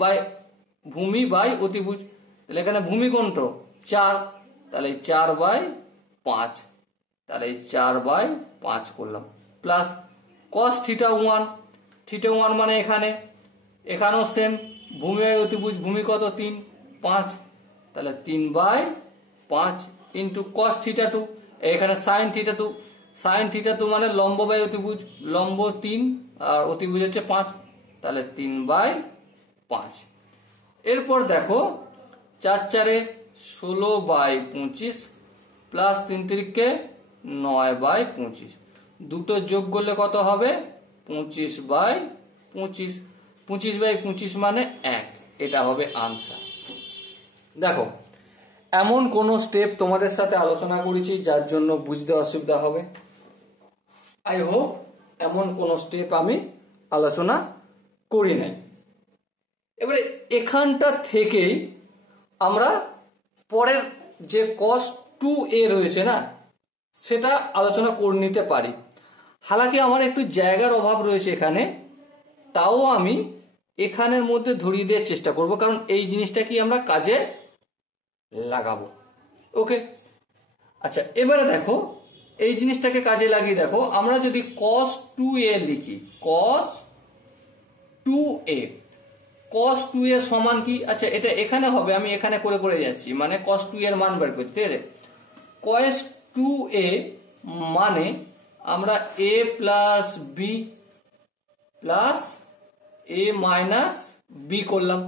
বাই ভূমি বাই অতিভুজ, তাহলে এখানে ভূমি কোণ তো 4, তাহলে 4/5, তাহলে 4/5 করলাম, প্লাস cos θ1 মানে এখানেও সেম, ভূমি বাই অতিভুজ, ভূমি কত 3, 5, তাহলে 3/5 ইন্টু cos θ2, এখানে sin θ2 মানে লম্ব বাই অতিভুজ, লম্ব 3 আর অতিভুজ হচ্ছে 5, তাহলে 3/5। এরপর দেখো 4 4 16/25 প্লাস 3 3 9/25, দুটো যোগ করলে কত হবে 25/25, 25/25 মানে 1, এটা হবে আনসার। দেখো এমন কোন স্টেপ তোমাদের সাথে আলোচনা করেছি যার জন্য বুঝতে অসুবিধা হবে, আই হোপ এমন কোন স্টেপ আমি আলোচনা করি নাই। এবারে এখানটা থেকেই আমরা পরের যে cos 2a রয়েছে না সেটা আলোচনা করে নিতে পারি, হালাকি আমার একটু জায়গার অভাব রয়েছে এখানে, তাও আমি এখানের মধ্যে ধরিয়ে দেওয়ার চেষ্টা করব, কারণ এই জিনিসটা কি আমরা কাজে লাগাবো। ওকে, আচ্ছা এবারে দেখো এই জিনিসটাকে কাজে লাগিয়ে দেখো, আমরা যদি cos 2a লিখি, cos 2a সমান কি, আচ্ছা এটা এখানে হবে, আমি এখানে করে করে যাচ্ছি, মানে cos 2a এর মান বের করতে হবে, cos 2a মানে আমরা a plus B plus a minus B করলাম।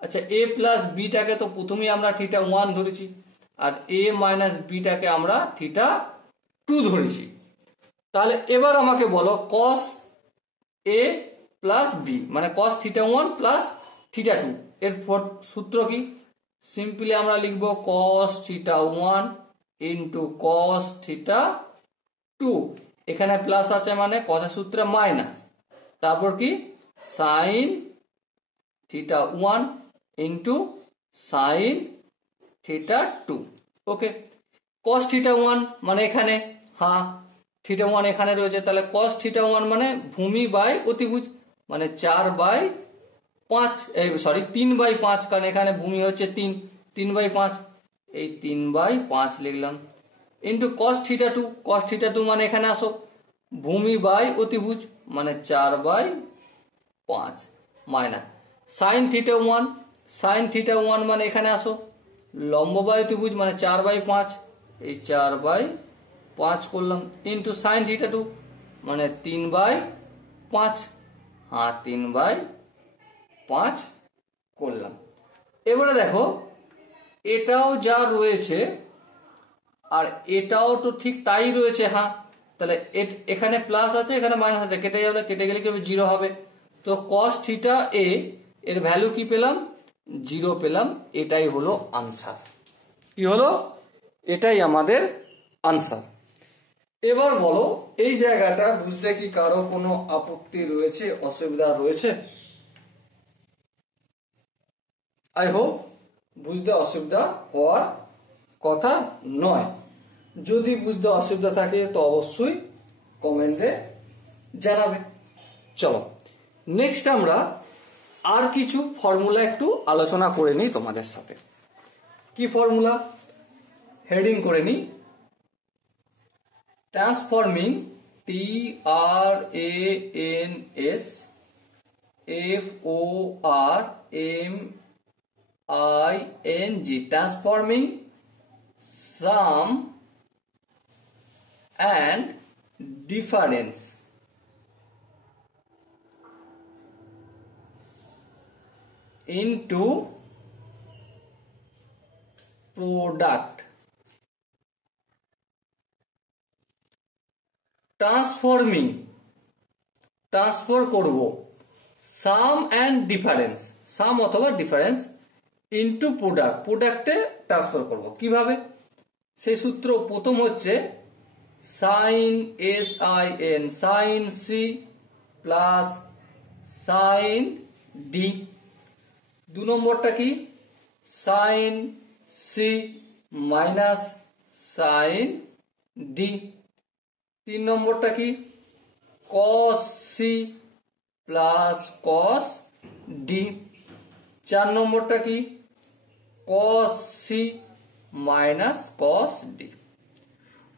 আচ্ছা a প্লাস বিটাকে তো প্রথমেই আমরা θ1 ধরেছি, আর a মাইনাস বিটাকে আমরা θ2 ধরেছি, তাহলে এবার আমাকে বলো cos a প্লাস বি মানে cos θ1 প্লাস θ2 এর সূত্র কি, সিম্পলি আমরা লিখব cos θ1 ইন্টু cos θ2, এখানে প্লাস আছে মানে কথা সূত্রে মাইনাস, তারপর কি sin θ1 ইন্টু sin θ2। ওকে, cos θ1 মানে এখানে, হ্যাঁ θ1 এখানে রয়েছে, তাহলে cos θ1 মানে ভূমি বাই অতিভুজ মানে 4/5, সরি 3/5, কারণ এখানে ভূমি হচ্ছে 3/5, এই 3/5 লিখলাম, ইন্টু cos θ2 মানে এখানে আসো ভূমি বাই অতিভুজ মানে 4/5 মাইনাস sin θ1 মানে এখানে আসো লম্ব বাই অতিভুজ মানে 4/5, এই 4/5 করলাম, ইন্টু sin θ2 মানে 3/5, হ্যাঁ 3/5 করলাম। এবারে দেখো এটাও যা রয়েছে আর এটাও তো ঠিক তাই রয়েছে, হ্যাঁ তাহলে এখানে প্লাস আছে এখানে মাইনাস আছে, কেটে যাবে, কেটে গেলে কি হবে 0 হবে, তো cos θa এর ভ্যালু কি পেলাম 0 পেলাম, এটাই হলো আনসার। কি হলো, এটাই আমাদের আনসার। এবার বলো এই জায়গাটা বুঝতে কি কারো কোনো আপত্তি রয়েছে, অসুবিধা রয়েছে? আই হোপ বুঝতে অসুবিধা হওয়ার কথা নয়, যদি বুঝতে অসুবিধা থাকে তো অবশ্যই কমেন্টে জানাবে। চলো নেক্সট আমরা আর কিছু ফর্মুলা একটু আলোচনা করে নিই তোমাদের সাথে। কি ফর্মুলা, হেডিং করে নিই, transforming TRANS FORMING, transforming sum and difference into product. Transfer করব সাম অ্যান্ড ডিফারেন্স, সাম অথবা ডিফারেন্স ইনটু প্রোডাক্ট, প্রোডাক্টে ট্রান্সফার করব কিভাবে? সেই সূত্র প্রথম হচ্ছে sine SIN, sine C plus sine D. 2 নম্বরটা কি? Sine C minus sine D. 3 নম্বরটা কি? Cos C plus cos D. 4 নম্বরটা কি? Cos C minus cos D.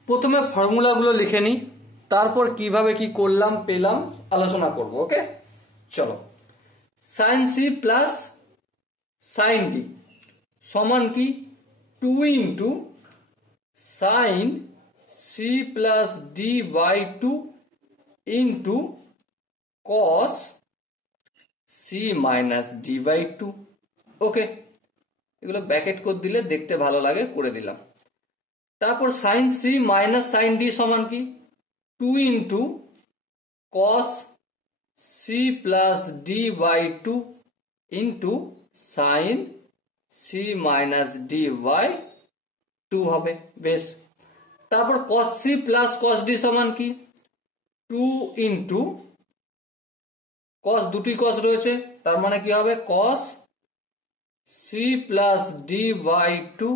প্রথমে ফর্মুলাগুলো লিখে নিই, তারপর কিভাবে কি করলাম পেলাম আলোচনা করব। ওকে, চলো। Sine C plus sine D সমান কি? 2 into sine C plus D by 2 into cos C minus D by 2। Okay, এগুলো ব্র্যাকেট করে দিলে দেখতে ভালো লাগে, করে দিলাম। তারপর sine C minus sine D সমান কি? 2 into cos C plus D by 2 into sine C minus D by 2 হবে। বেশ, তারপর cos C plus cos D সমান কি? 2 ইন্টু কস, দুটি কস রয়েছে, তার মানে কি হবে? Cos C plus D by 2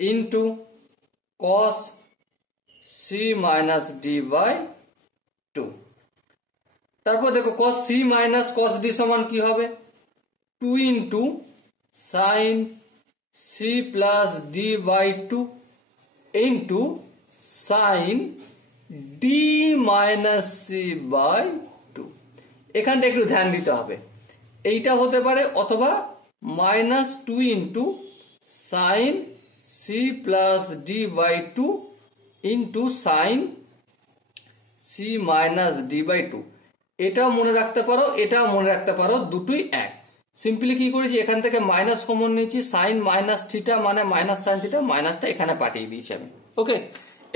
into cos C minus D by 2। তারপর দেখো cos C minus cos D সমান কি হবে? 2 into sine C plus D by 2 into sine D minus C by 2। এখানটা একটু ধ্যান দিতে হবে, এইটা হতে পারে, অথবা minus 2 into sine C plus D by 2 into sine C minus D by 2। এটাও মনে রাখতে পারো, এটাও মনে রাখতে পারো, দুটোই এক। সিম্পলি কি করেছি, এখান থেকে মাইনাস কমন নিয়েছি, সাইন মাইনাস থিটা মানে মাইনাস সাইন থিটা, মাইনাসটা এখানে পাঠিয়ে দিয়েছি আমি। ওকে,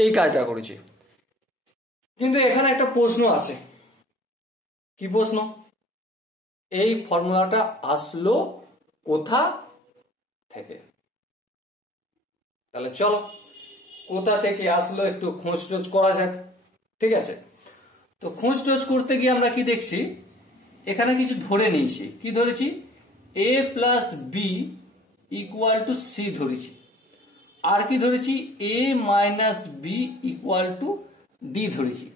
এই কাজটা করেছি। কিন্তু এখানে একটা প্রশ্ন আছে। কি প্রশ্ন? এই ফর্মুলাটা আসলো কোথা থেকে? তাহলে চলো কোথা থেকে আসলো একটু খোঁজটোজ করা যাক। ঠিক আছে, তো খোঁজটোজ করতে গিয়ে আমরা কি দেখছি, এখানে কিছু ধরে নিয়েছি। কি ধরেছি? a plus B equal to C ধরেছি। আর কি ধরেছি? a minus B equal to D ধরেছি।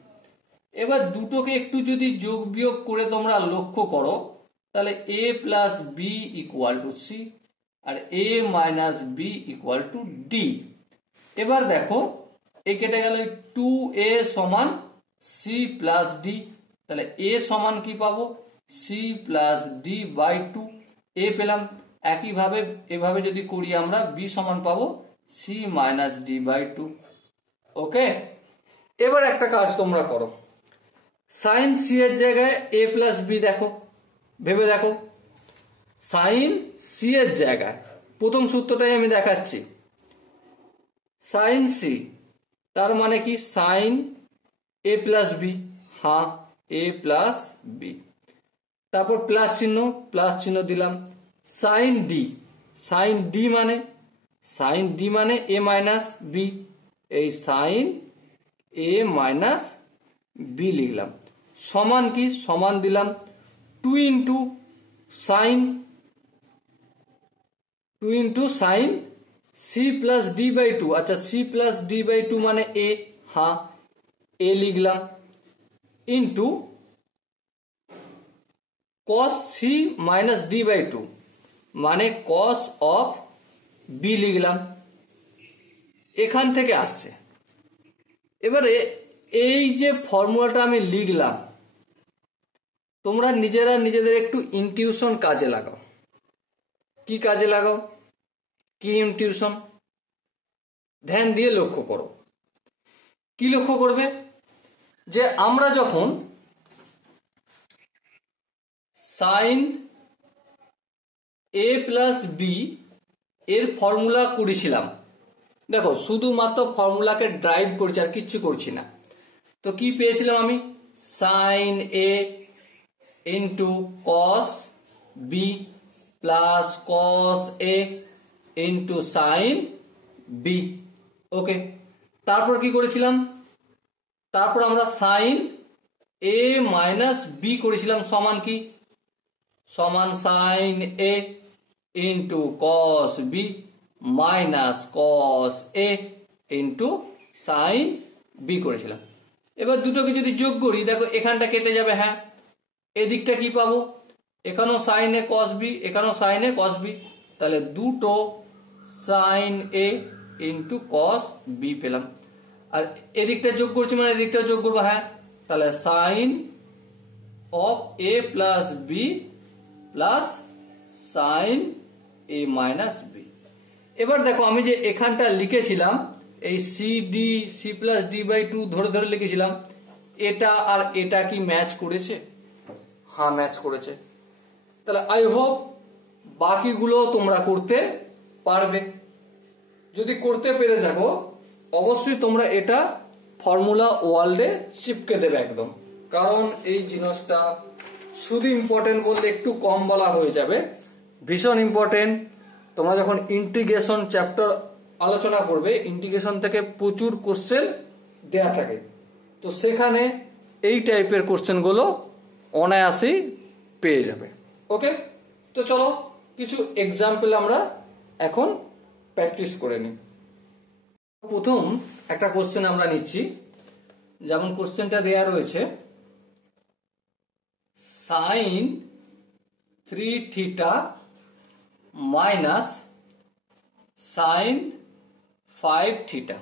এবার দুটোকে একটু যদি যোগ বিয়োগ করে তোমরা লক্ষ্য করো, তাহলে a plus B equal to C আর a minus B equal to D. এবার দেখো এ কেটে গেল, 2a সমান সি প্লাস ডি। তাহলে a সমান কি পাবো? C plus D by 2 a পেলাম। একইভাবে এভাবে যদি করি আমরা, b সমান পাবো সি মাইনাস ডি বাই 2। ওকে, এবার একটা কাজ তোমরা করো, সাইন সি এর জায়গায় a প্লাস বি দেখো, ভেবে দেখো। সাইন সি এর জায়গায় প্রথম সূত্রটাই আমি দেখাচ্ছি, সাইন সি তার মানে কি? সাইন এ প্লাস বি, হ্যাঁ এ প্লাস বি, তারপর প্লাস চিহ্ন দিলাম। সাইন ডি, সাইন ডি মানে এ মাইনাস বি, এই সাইন এ মাইনাস বি লিখলাম। সমান কি? সমান দিলাম 2 into sine C plus D by 2। আচ্ছা, সি প্লাস ডি বাই 2 মানে এ, হ্যাঁ এ লিখলাম, into cos C minus D by 2 মানে কস অফ বি লিখলাম। এখান থেকে আসছে। এবারে এই যে ফর্মুলাটা আমি লিখলাম, তোমরা নিজেরা নিজেদের একটু ইনটিউশন কাজে লাগাও। কি কাজে লাগাও? কি ইনটিউশন? ধ্যান দিয়ে লক্ষ্য করো। কি লক্ষ্য করবে? যে আমরা যখন সাইন এ প্লাস বি এর ফর্মুলা করেছিলাম, দেখো শুধুমাত্র ফর্মুলাকে ড্রাইভ করছি আর কিচ্ছু করছি না, তো কি পেয়েছিলাম আমি? Sine A into cos B plus cos A into sine B. Okay, তারপর কি করেছিলাম? তারপর আমরা সাইন এ মাইনাস বি করেছিলাম, সমান কি? সমান sine A into cos B minus cos A into sine B করেছিলাম। এবার দুটোকে যদি যোগ করি, দেখো এখানটা কেটে যাবে। হ্যাঁ, এদিকটা কি পাবো? এখানেও সাইন এ কস বি, এখানেও সাইন এ কস বি, তাহলে দুটো sign A into cos B পেলাম। আর এদিকটা যোগ করছি মানে এদিকটা যোগ করবো। হ্যাঁ, তাহলে sine of A plus B plus sine A minus B. এবার দেখো আমি যে এখানটা লিখেছিলাম এই C plus D by two ধরে ধরে লিখেছিলাম, এটা আর এটা কি ম্যাচ করেছে? হ্যাঁ, ম্যাচ করেছে। তাহলে আই হোপ বাকিগুলো তোমরা করতে পারবে। যদি করতে পেরে থাকো অবশ্যই তোমরা এটা ফর্মুলা ওয়ার্ল্ডে চিপকে দেবে একদম, কারণ এই জিনিসটা শুধু ইম্পর্টেন্ট বললে একটু কম বলা হয়ে যাবে, ভীষণ ইম্পর্টেন্ট। তোমরা যখন ইন্টিগ্রেশন চ্যাপ্টার আলোচনা করবে, ইন্টিগ্রেশন থেকে প্রচুর কোশ্চেন দেয়া থাকে, তো সেখানে এই টাইপের কোশ্চেনগুলো অনায়াসেই পেয়ে যাবে। ওকে, তো চলো কিছু এক্সাম্পল আমরা এখন প্র্যাকটিস করে নিই। প্রথম একটা কোশ্চেন আমরা নিচ্ছি, যেমন কোশ্চেনটা দেয়া রয়েছে sine 3 theta minus sine 5 theta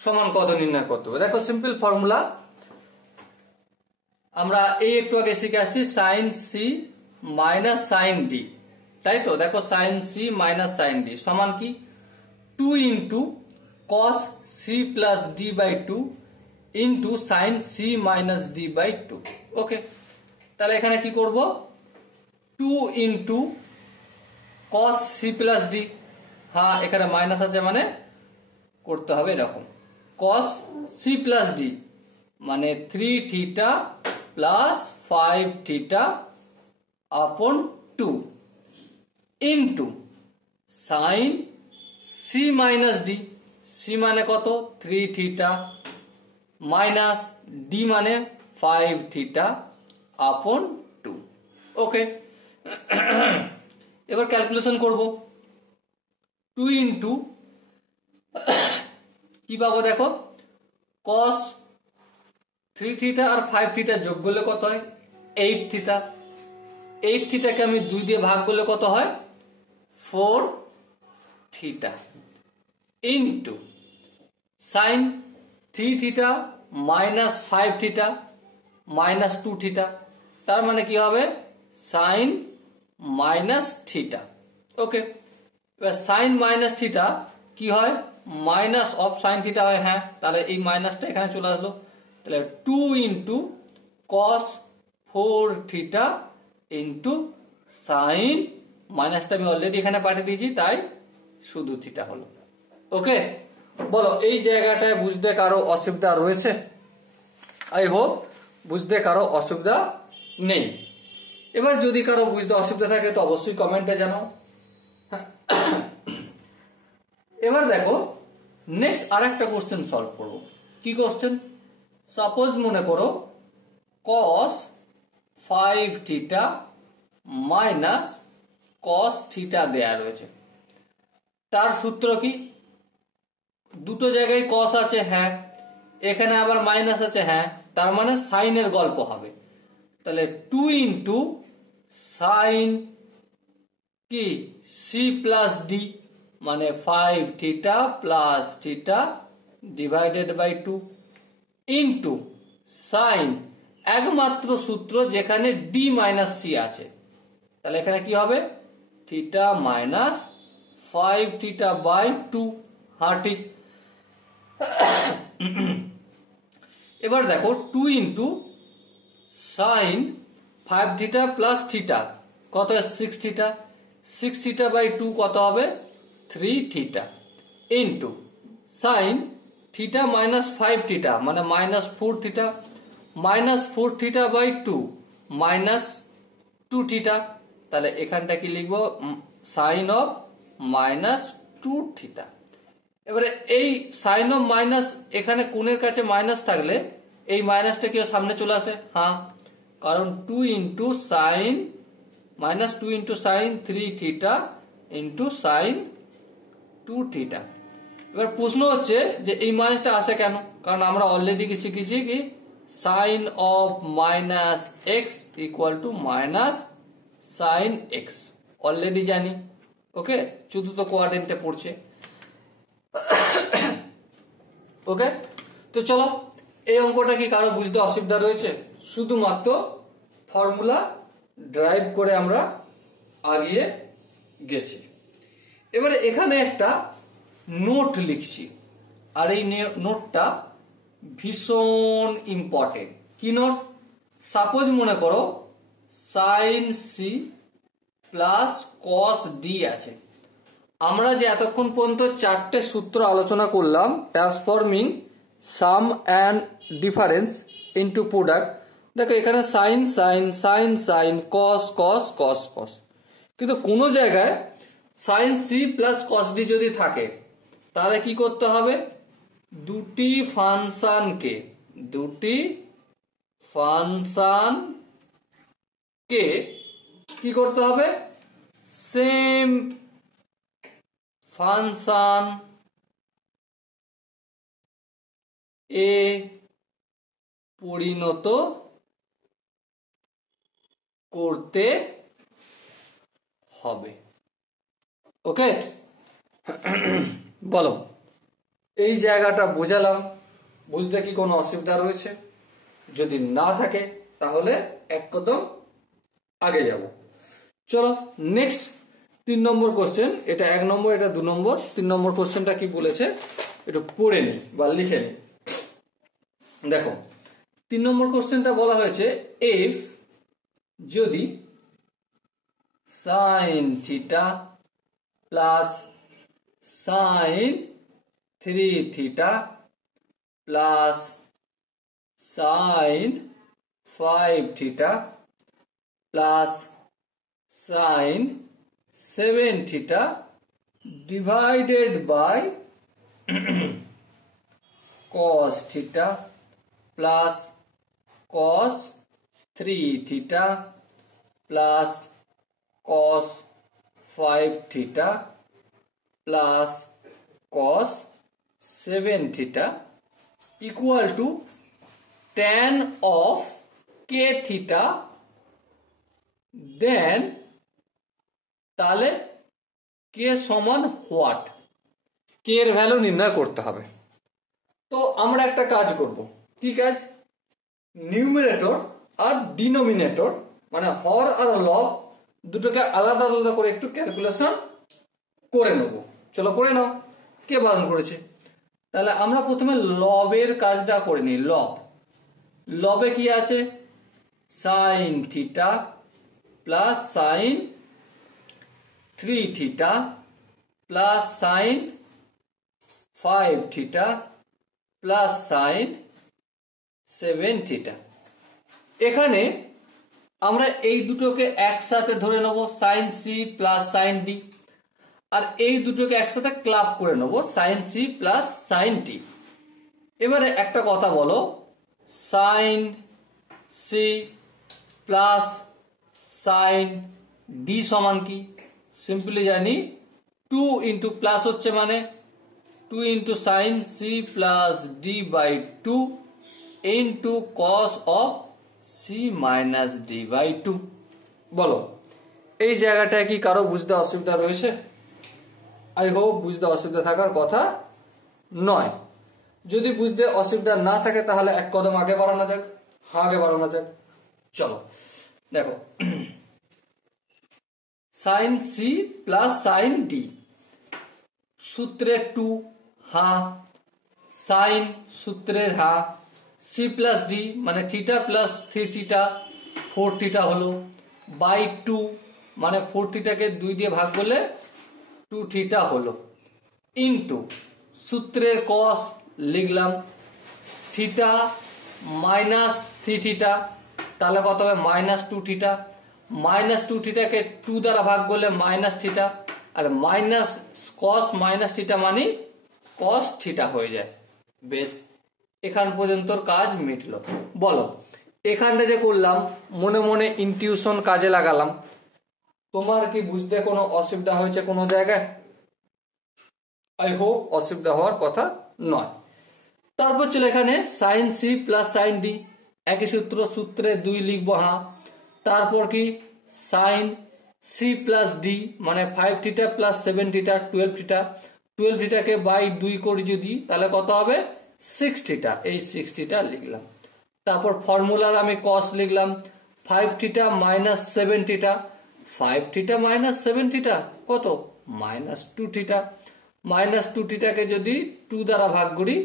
সমান কত নির্ণয় করতে হবে। দেখো সিম্পল ফর্মুলা, আমরা এই একটু আগে শিখে আসছি sine C minus sine D, তাই তো? দেখো sine C minus sine D সমান কি? 2 into cos C plus D by 2 into sine C minus D by 2। Okay, তাহলে এখানে কি করব? 2 into cos C plus D, হ্যাঁ এখানে মাইনাস আছে মানে করতে হবে এরকম, কস সি প্লাস ডি মানে 3 theta plus 5 theta upon 2 into sine C minus D, C মানে কত? 3 থিটা মাইনাস ডি মানে 5 থিটা আপন 2। ওকে, এবার ক্যালকুলেশন করব। 2 ইন্টু কি পাবো? দেখো কস 3 থিটা আর 5 থিটা যোগ করলে কত হয়? 8 থিটা। 8 থিটাকে আমি 2 দিয়ে ভাগ করলে কত হয়? 4 theta into sign 3 theta minus 5 theta minus 2 theta, তার মানে কি হবে? Sign minus theta. ওকে, এবার সাইন মাইনাস থিটা কি হয়? মাইনাস অফ সাইন থিটা হয়। হ্যাঁ, তাহলে এই মাইনাসটা এখানে চলে আসলো, তাহলে 2 ইন্টু কস 4 থিটা ইন্টু সাইন, মাইনাসটা আমি অলরেডি এখানে পাঠিয়ে দিয়েছি তাই শুধু থিটা হলো। ওকে, বলো এই জায়গাটায় বুঝতে কারো অসুবিধা রয়েছে? আই হোপ বুঝতে কারো অসুবিধা নেই। এবার যদি কারো বুঝতে অসুবিধা থাকে তো অবশ্যই কমেন্টে জানাও। এবার দেখো নেক্সট আর একটা কোশ্চেন সলভ করবো। কি কোশ্চেন? সাপোজ মনে করো কস 5 থিটা মাইনাস কস থিটা দেয়া রয়েছে, তার সূত্র কি? দুটো জায়গায় কস আছে, হ্যাঁ এখানে আবার মাইনাস আছে, হ্যাঁ তার মানে সাইনের গল্প হবে। তাহলে 2 ইন্টু সাইন কি সি প্লাস ডি মানে 5 theta plus theta divided by 2 into sine একমাত্র সূত্র যেখানে ডি মাইনাস সি আছে। তাহলে এখানে কি হবে, থিটা মাইনাস 5 থিটা বাই 2। হ্যাঁ ঠিক। এবার দেখো 2 into sign 5 theta plus theta কত, 6 থিটা। 6 থিটা বাই 2 কত হবে, 3 theta into sine theta minus 5 theta মানে minus 4 theta, minus 4 theta by 2 minus 2 theta. তাহলে এখানটা কি লিখবো, সাইন অফ মাইনাস 2 থিটা। এবারে এই সাইন অফ মাইনাস এখানে কোণের কাছে মাইনাস থাকলে এই মাইনাসটা কি সামনে চলে আসে, হ্যাঁ, কারণ 2 into sign minus 2 into sign 3 theta into sign 2 theta. এবার প্রশ্ন হচ্ছে যে এই মাইনাসটা আসে কেন, কারণ আমরা অলরেডি কি শিখেছি কি sine of minus X equal to minus sine X, already জানি। ওকে, চতুর্থ কোয়াড্রেন্টে পড়ছে। ওকে, তো চলো এই অঙ্কটা কি কারো বুঝতে অসুবিধা রয়েছে? শুধুমাত্র ফর্মুলা ড্রাইভ করে আমরা আগিয়ে গেছি। এবারে এখানে একটা নোট লিখছি, আর এই নোটটা ভীষণ ইম্পর্টেন্ট। কি নোট? সাপোজ মনে করো sine C plus cos D আছে। আমরা যে এতক্ষণ পর্যন্ত 4টে সূত্র আলোচনা করলাম, transforming sum and difference into product. দেখো এখানে sine sine sine sine cos cos cos cos, কিন্তু কোনো জায়গায় sine C plus cos D যদি থাকে তাহলে কি করতে হবে, দুটি ফাংশনকে কি করতে হবে, সেম ফাংশন এ পরিণত করতে হবে। ওকে, বলো এই জায়গাটা বোঝালাম, বুঝতে কি কোনো অসুবিধা রয়েছে? যদি না থাকে তাহলে এক কদম আগে যাব। চলো নেক্সট 3 নম্বর কোশ্চেন। এটা 1 নম্বর, এটা 2 নম্বর। 3 নম্বর কোশ্চেনটা কি বলেছে একটু পড়ে নি বা লিখে নি। দেখো 3 নম্বর কোশ্চেনটা বলা হয়েছে, ইফ যদি sine theta plus sine 3 theta plus sine 5 theta plus sine 7 theta divided by cos theta plus cos 3 theta plus cos 5 theta plus cos 7 theta equal to tan of k theta, then তাহলে k সমান what, k এর value নির্ণয় করতে হবে। তো আমরা একটা কাজ করব। কি কাজ? নিউমিনেটর আর ডিনোমিনেটর মানে হর আর লব দুটোকে আলাদা আলাদা করে একটু ক্যালকুলেশন করে নেব। চলো করে নাও, কে বারণ করেছে? তাহলে আমরা প্রথমে লবের কাজটা করে নিই। লবে কি আছে, sine theta plus sine 3 theta plus sine 5 theta plus sine 7 theta. এখানে আমরা এই দুটোকে একসাথে ধরে নেব, sine C plus sine D, আর এই দুটোকে একসাথে ক্লাব করে নেব, sine C plus sine T. এবারে একটা কথা বলো, sine C plus sine D সমান কি? সিম্পলি জানি 2 ইন্টু প্লাস হচ্ছে মানে 2 into sine C plus D by 2 into cos of C minus D by 2। বলো এই জায়গাটায় কি কারো বুঝতে অসুবিধা রয়েছে? আই হোপ বুঝতে অসুবিধা থাকার কথা নয়। যদি বুঝতে অসুবিধা না থাকে তাহলে এক কদম আগে বাড়ানো যাক। আগে বাড়ানো যাক। চলো দেখো, sine C plus sine D, সূত্রের 2 হা, সাইন সূত্রের হা, সি প্লাস ডি মানে থিটা প্লাস 3 থিটা 4 থিটা হলো, বাই 2 মানে 4 থিটাকে 2 দিয়ে ভাগ করলে 2 থিটা হলো, ইন্টু সূত্রের কস লিখলাম থিটা মাইনাস 3 থিটা, তাহলে কত হবে মাইনাস 2 থিটা, মাইনাস 2 থিটাকে 2 দ্বারা ভাগ করলে মাইনাস থিটা, আর মাইনাস কস মাইনাস থিটা মানে কস থিটা হয়ে যায়। বেশ, এখান পর্যন্ত কাজ মিটলো। বলো, এখানটা যে করলাম মনে মনে ইনটিউশন কাজে লাগালাম, তোমার কি বুঝতে কোনো অসুবিধা হয়েছে কোনো জায়গায়? আই হোপ অসুবিধা হওয়ার কথা নয়। তারপর চলে এখানে sine C plus sine D, একই সূত্র, সূত্রে 2 লিখবো হ্যাঁ, তারপর কি সাইন সি প্লাস ডি মানে 5 থিটা প্লাস 7 থিটা 12 থিটা, 12 থিটাকে বাই 2 করি যদি তাহলে কত হবে 6 থিটা, এই 6 থিটা লিখলাম। তারপর ফর্মুলার আমি কস লিখলাম 5 theta minus 7 theta, 5 theta minus 7 theta কত মাইনাস 2 থিটা, মাইনাস 2 থিটাকে যদি 2 দ্বারা ভাগ করি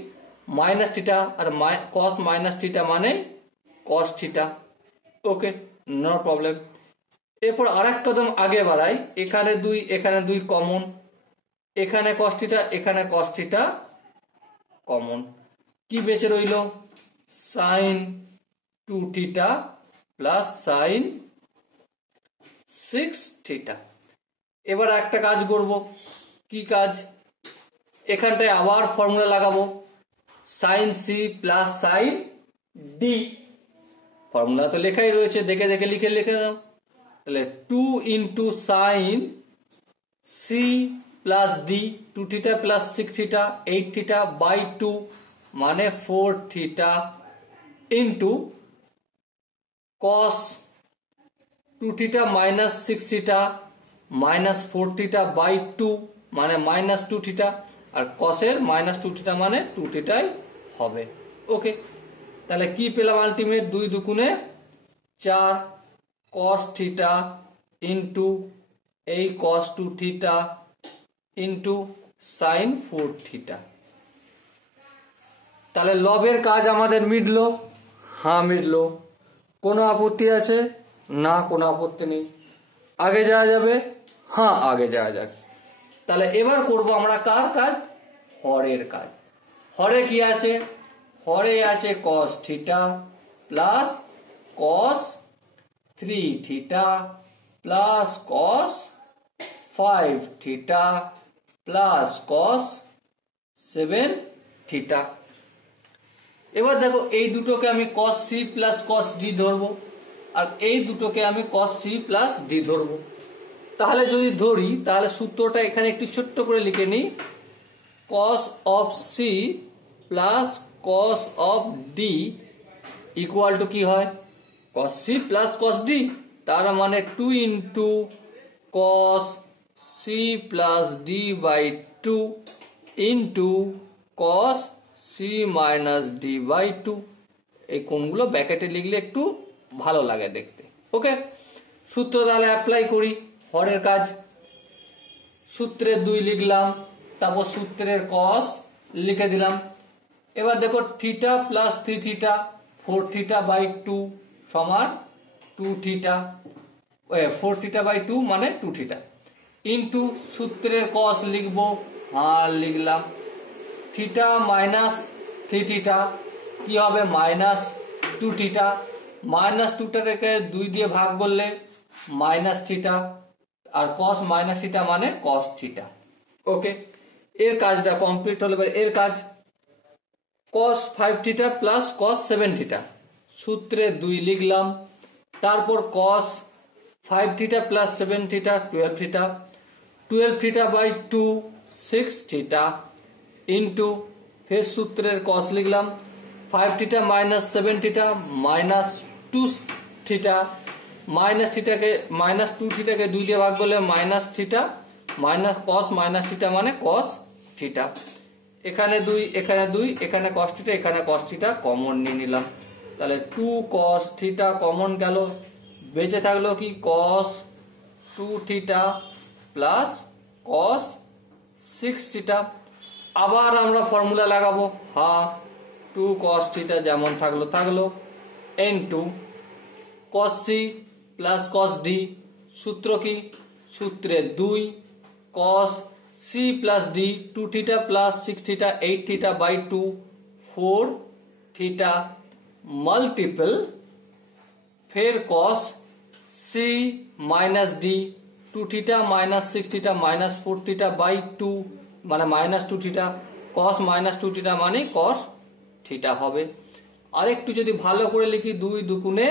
মাইনাস থিটা, আর কস মাইনাস থিটা মানে কস থিটা। ওকে, নো প্রবলেম। এরপর আরেক কদম আগে বাড়াই, এখানে 2 এখানে 2 কমন, এখানে কস থিটা এখানে কস থিটা কমন, কি বেঁচে রইল sine 2 theta plus sine 6 theta. এবার একটা কাজ করব, কি কাজ, এখানটায় আবার ফর্মুলা লাগাবো sine C plus sine D, formula তো লেখাই রয়েছে, দেখে দেখে লিখে নাও। তাহলে 2 into sine C plus D 2 theta plus 6 theta 8 theta by 2 মানে 4 theta into cos 2 theta minus 6 theta minus 4 theta by 2 মানে মাইনাস 2 থিটা, আর কসের মাইনাস 2 থিটা মানে 2 থিটাই হবে। ওকে, তাহলে কি পেলাম আলটিমেট 2 দুগুণে 4 কস থিটা ইন্টু এই কস 2 থিটা ইন্টু সাইন 4 থিটা। তাহলে লবের কাজ আমাদের মিটলো, হ্যাঁ মিটলো। কোনো আপত্তি আছে? না, কোনো আপত্তি নেই। আগে যাওয়া যাবে? হ্যাঁ আগে যাওয়া যাক। তাহলে এবার করব আমরা কার কাজ, হরের কাজ। হরে কি আছে, হরে আছে cos theta plus cos 3 theta plus cos 5 theta plus cos 7 theta. এবার দেখো এই দুটোকে আমি cos C plus cos D ধরবো, আর এই দুটোকে আমি কস সি প্লাস ডি ধরবো। তাহলে যদি ধরি তাহলে সূত্রটা এখানে একটু ছোট্ট করে লিখে নিই, cos of C plus cos of D equal to কি হয় cos C plus cos D, তার মানে 2 into cos C plus D by 2 into cos C minus D by 2। এই কোণগুলো ব্র্যাকেটে লিখলে একটু ভালো লাগে দেখতে। ওকে, সূত্র তাহলে অ্যাপ্লাই করি। হরের কাজ, সূত্রের 2 লিখলাম, তারপর সূত্রের কস লিখে দিলাম। এবার দেখো theta plus 3 theta 4 theta by 2 সমান 2 থিটা, 4 থিটা বাই 2 মানে 2 থিটা ইন্টু সূত্রের কস লিখবো, হ্যাঁ লিখলাম, থিটা মাইনাস 3 থিটা কি হবে মাইনাস 2 থিটা, মাইনাস 2টাকে 2 দিয়ে ভাগ করলে মাইনাস থিটা, আর কস মাইনাস থিটা মানে কস থিটা। ওকে, এর কাজটা কমপ্লিট হলে এর কাজ cos 5 theta plus cos 7 theta, সূত্রে 2 লিখলাম, তারপর cos 5 theta plus 7 theta 12 theta, 12 theta by 2 6 theta into ফের সূত্রের কস লিখলাম 5 theta minus 7 theta minus 2 theta, minus থিটাকে মাইনাস 2 থিটাকে 2 দিয়ে ভাগ করলে minus theta minus cos minus theta মানে কস থিটা, এখানে 2 এখানে 2 এখানে কস থিটা এখানে কস থিটা কমন নিয়ে নিলাম, তাহলে 2 cos থিটা কমন গেল, বেঁচে থাকলো কি cos 2 theta plus cos 6 theta. আবার আমরা ফর্মুলা লাগাবো, হাফ 2 cos থিটা যেমন থাকলো into cos c plus cos d, সূত্র কি, সূত্রে 2 cos c plus d 2 theta plus 6 theta 8 theta by 2 4 theta multiple फिर cos c minus d 2 theta minus 6 theta minus 4 theta by 2 মানে minus 2 theta, cos minus 2 theta মানে cos theta হবে। আর একটু যদি ভালো করে লিখি 2 দুগুণে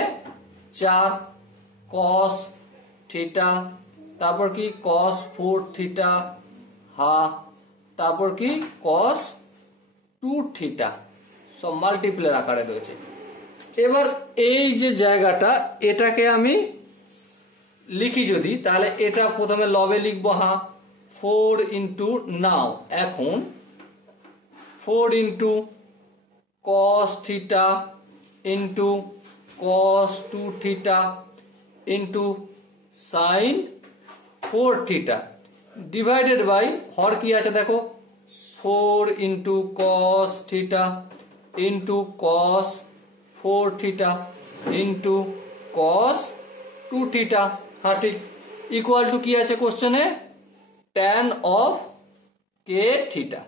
4 cos থিটা, তারপর কি cos 4 থিটা হাফ, তারপর কি cos 2 থিটা, সব মাল্টিপ্লের আকারে রয়েছে। এবার এই যে জায়গাটা এটাকে আমি লিখি যদি, তাহলে এটা প্রথমে লবে লিখবো, হ্যাঁ 4 ইন্টু, নাও এখন 4 into cos theta into cos 2 theta into sine 4 theta divided by হর কি আছে দেখো 4 into cos theta into cos 4 theta into cos 2 theta, হ্যাঁ ঠিক, ইকুয়াল টু কি আছে কোশ্চেনে tan অফ কে থিটা।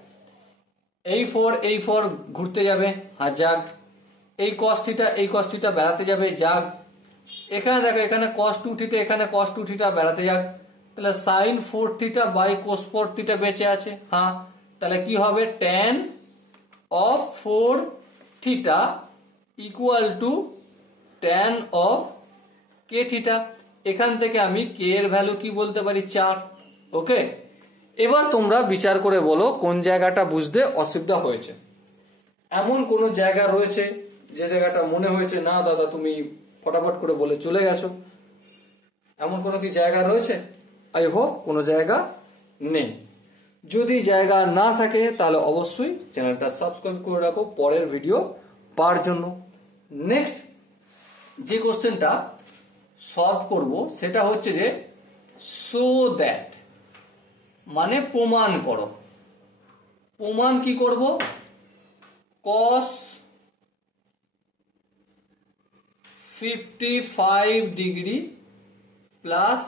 এই 4 ঘুরতে যাবে, হ্যাঁ যাক, এই cos থিটা বেড়াতে যাবে, যাক, এখানে দেখো এখানে cos 2 থিটা এখানে cos 2 থিটা বেড়াতে যাক, তাহলে sin 4 theta by cos 4 theta বেঁচে আছে, হ্যাঁ, তাহলে কি হবে tan of 4 theta equal to tan of K theta. এখান থেকে আমি কে এর ভ্যালু কি বলতে পারি 4। ওকে, এবার তোমরা বিচার করে বলো কোন জায়গাটা বুঝতে অসুবিধা হয়েছে। এমন কোন জায়গা রয়েছে যে জায়গাটা মনে হয়েছে না দাদা তুমি ফটাফট করে বলে চলে গেছো, এমন কোনো কি জায়গা রয়েছে? আই হোপ কোনো জায়গা নেই। যদি জায়গা না থাকে তাহলে অবশ্যই চ্যানেলটা সাবস্ক্রাইব করে রাখো পরের ভিডিও পাওয়ার জন্য। নেক্সট যে কোশ্চেনটা সলভ করব সেটা হচ্ছে যে শো দ্যাট, মানে প্রমাণ করো। প্রমাণ কি করব, cos 55 degree plus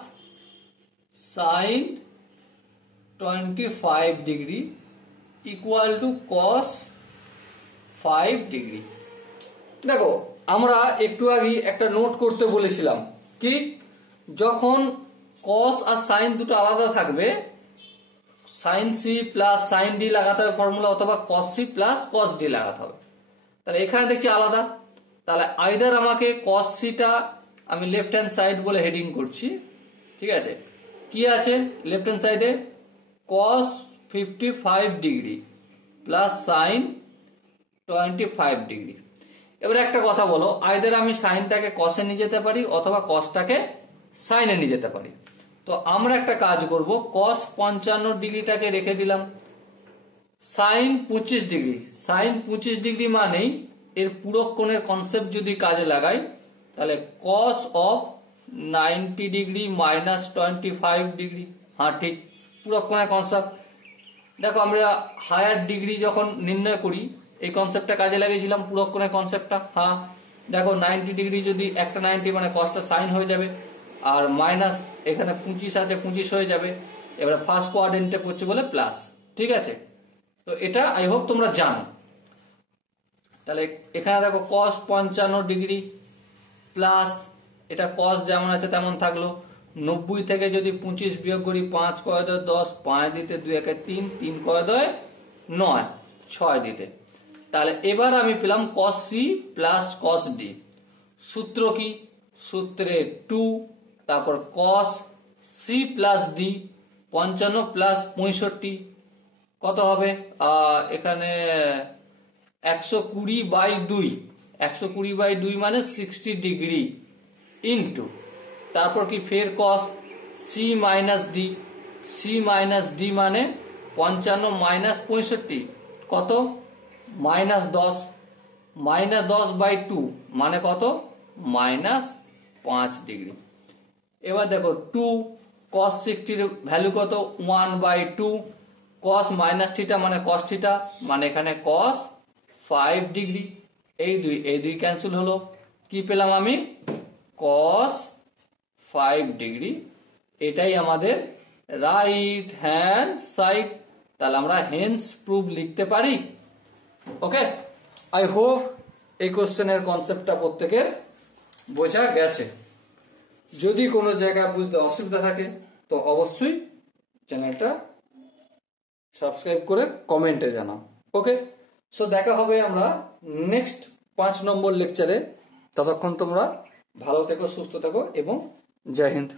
sin 25 degree equal two cos 5 degree. দেখো আমরা একটু আগে একটা নোট করতে বলেছিলাম কি, যখন cos আর sin দুটো আলাদা থাকবে sin c plus sin d লাগাতে হবে ফর্মুলা, অথবা cos c plus cos d লাগাতে হবে। তাহলে এখানে দেখছি আলাদা, তাহলে আইদার আমাকে cos c টা আমি লেফট হ্যান্ড সাইড বলে হেডিং করছি, ঠিক আছে, কি আছে লেফট হ্যান্ড সাইডে cos 55 degree plus sin 25 degree. এবার একটা কথা বলো, আইদার আমি সাইনটাকে কসে নিয়ে যেতে পারি অথবা কসটাকে সাইনে নিয়ে যেতে পারি। তো আমরা একটা কাজ করব, cos 55 ডিগ্রিটাকে রেখে দিলাম, sin 25 ডিগ্রি, sin 25 ডিগ্রি মানেই এর পূরক কোণের কনসেপ্ট যদি কাজে লাগাই তাহলে cos of 90 degree minus 25 degree, হ্যাঁ ঠিক, পূরক কোণের কনসেপ্ট। দেখো আমরা হায়ার ডিগ্রি যখন নির্ণয় করি এই কনসেপ্টটা কাজে লাগিয়েছিলাম, পূরক কোণের কনসেপ্টটা, হ্যাঁ দেখো 90 ডিগ্রি যদি একটা 90 মানে কসটা সাইন হয়ে যাবে, আর মাইনাস এখানে 25 আছে 25 হয়ে যাবে, এবারে ফার্স্ট কোয়াড্রেন্টে পড়ছে বলে প্লাস, ঠিক আছে। তো এটা আই হোপ তোমরা জানো। তাহলে এখানে দেখো cos 55 ডিগ্রি প্লাস এটা cos যেমন আছে তেমন থাকলো, 90 থেকে যদি 25 বিয়োগ করি 5 কয় 10, 5 দিতে 2 একে 3, 3 কয় 9, 6 দিতে, তাহলে এবার আমি পেলাম cos c plus cos d। সূত্র কি, সূত্রে 2, তারপর cos c plus d 55 plus 65 কত হবে, এখানে 120/2, 120/2 মানে 60 ডিগ্রি ইন্টু, তারপর কি ফের cos c minus d, c minus d মানে 55 মাইনাস 65 কত, -10, -10/2 মানে কত? -5 ডিগ্রি। এবার দেখো 2 cos 60 ভ্যালু কত? 1/2। cos -θ মানে cos θ মানে এখানে cos 5 ডিগ্রি। এই দুই ক্যান্সেল হলো, কি পেলাম আমি? cos 5 degree. এটাই আমাদের রাইট হ্যান্ড সাইড। তাহলে আমরা হেন্স প্রুফ লিখতে পারি। ওকে, আই হোপ এই কোশ্চেনের কনসেপ্টটা প্রত্যেকের বোঝা গেছে। যদি কোনো জায়গায় বুঝতে অসুবিধা থাকে তো অবশ্যই চ্যানেলটা সাবস্ক্রাইব করে কমেন্টে জানাও। ওকে, সো দেখা হবে আমরা নেক্সট 5 নম্বর লেকচারে। ততক্ষণ তোমরা ভালো থেকো, সুস্থ থেকো এবং জয় হিন্দ।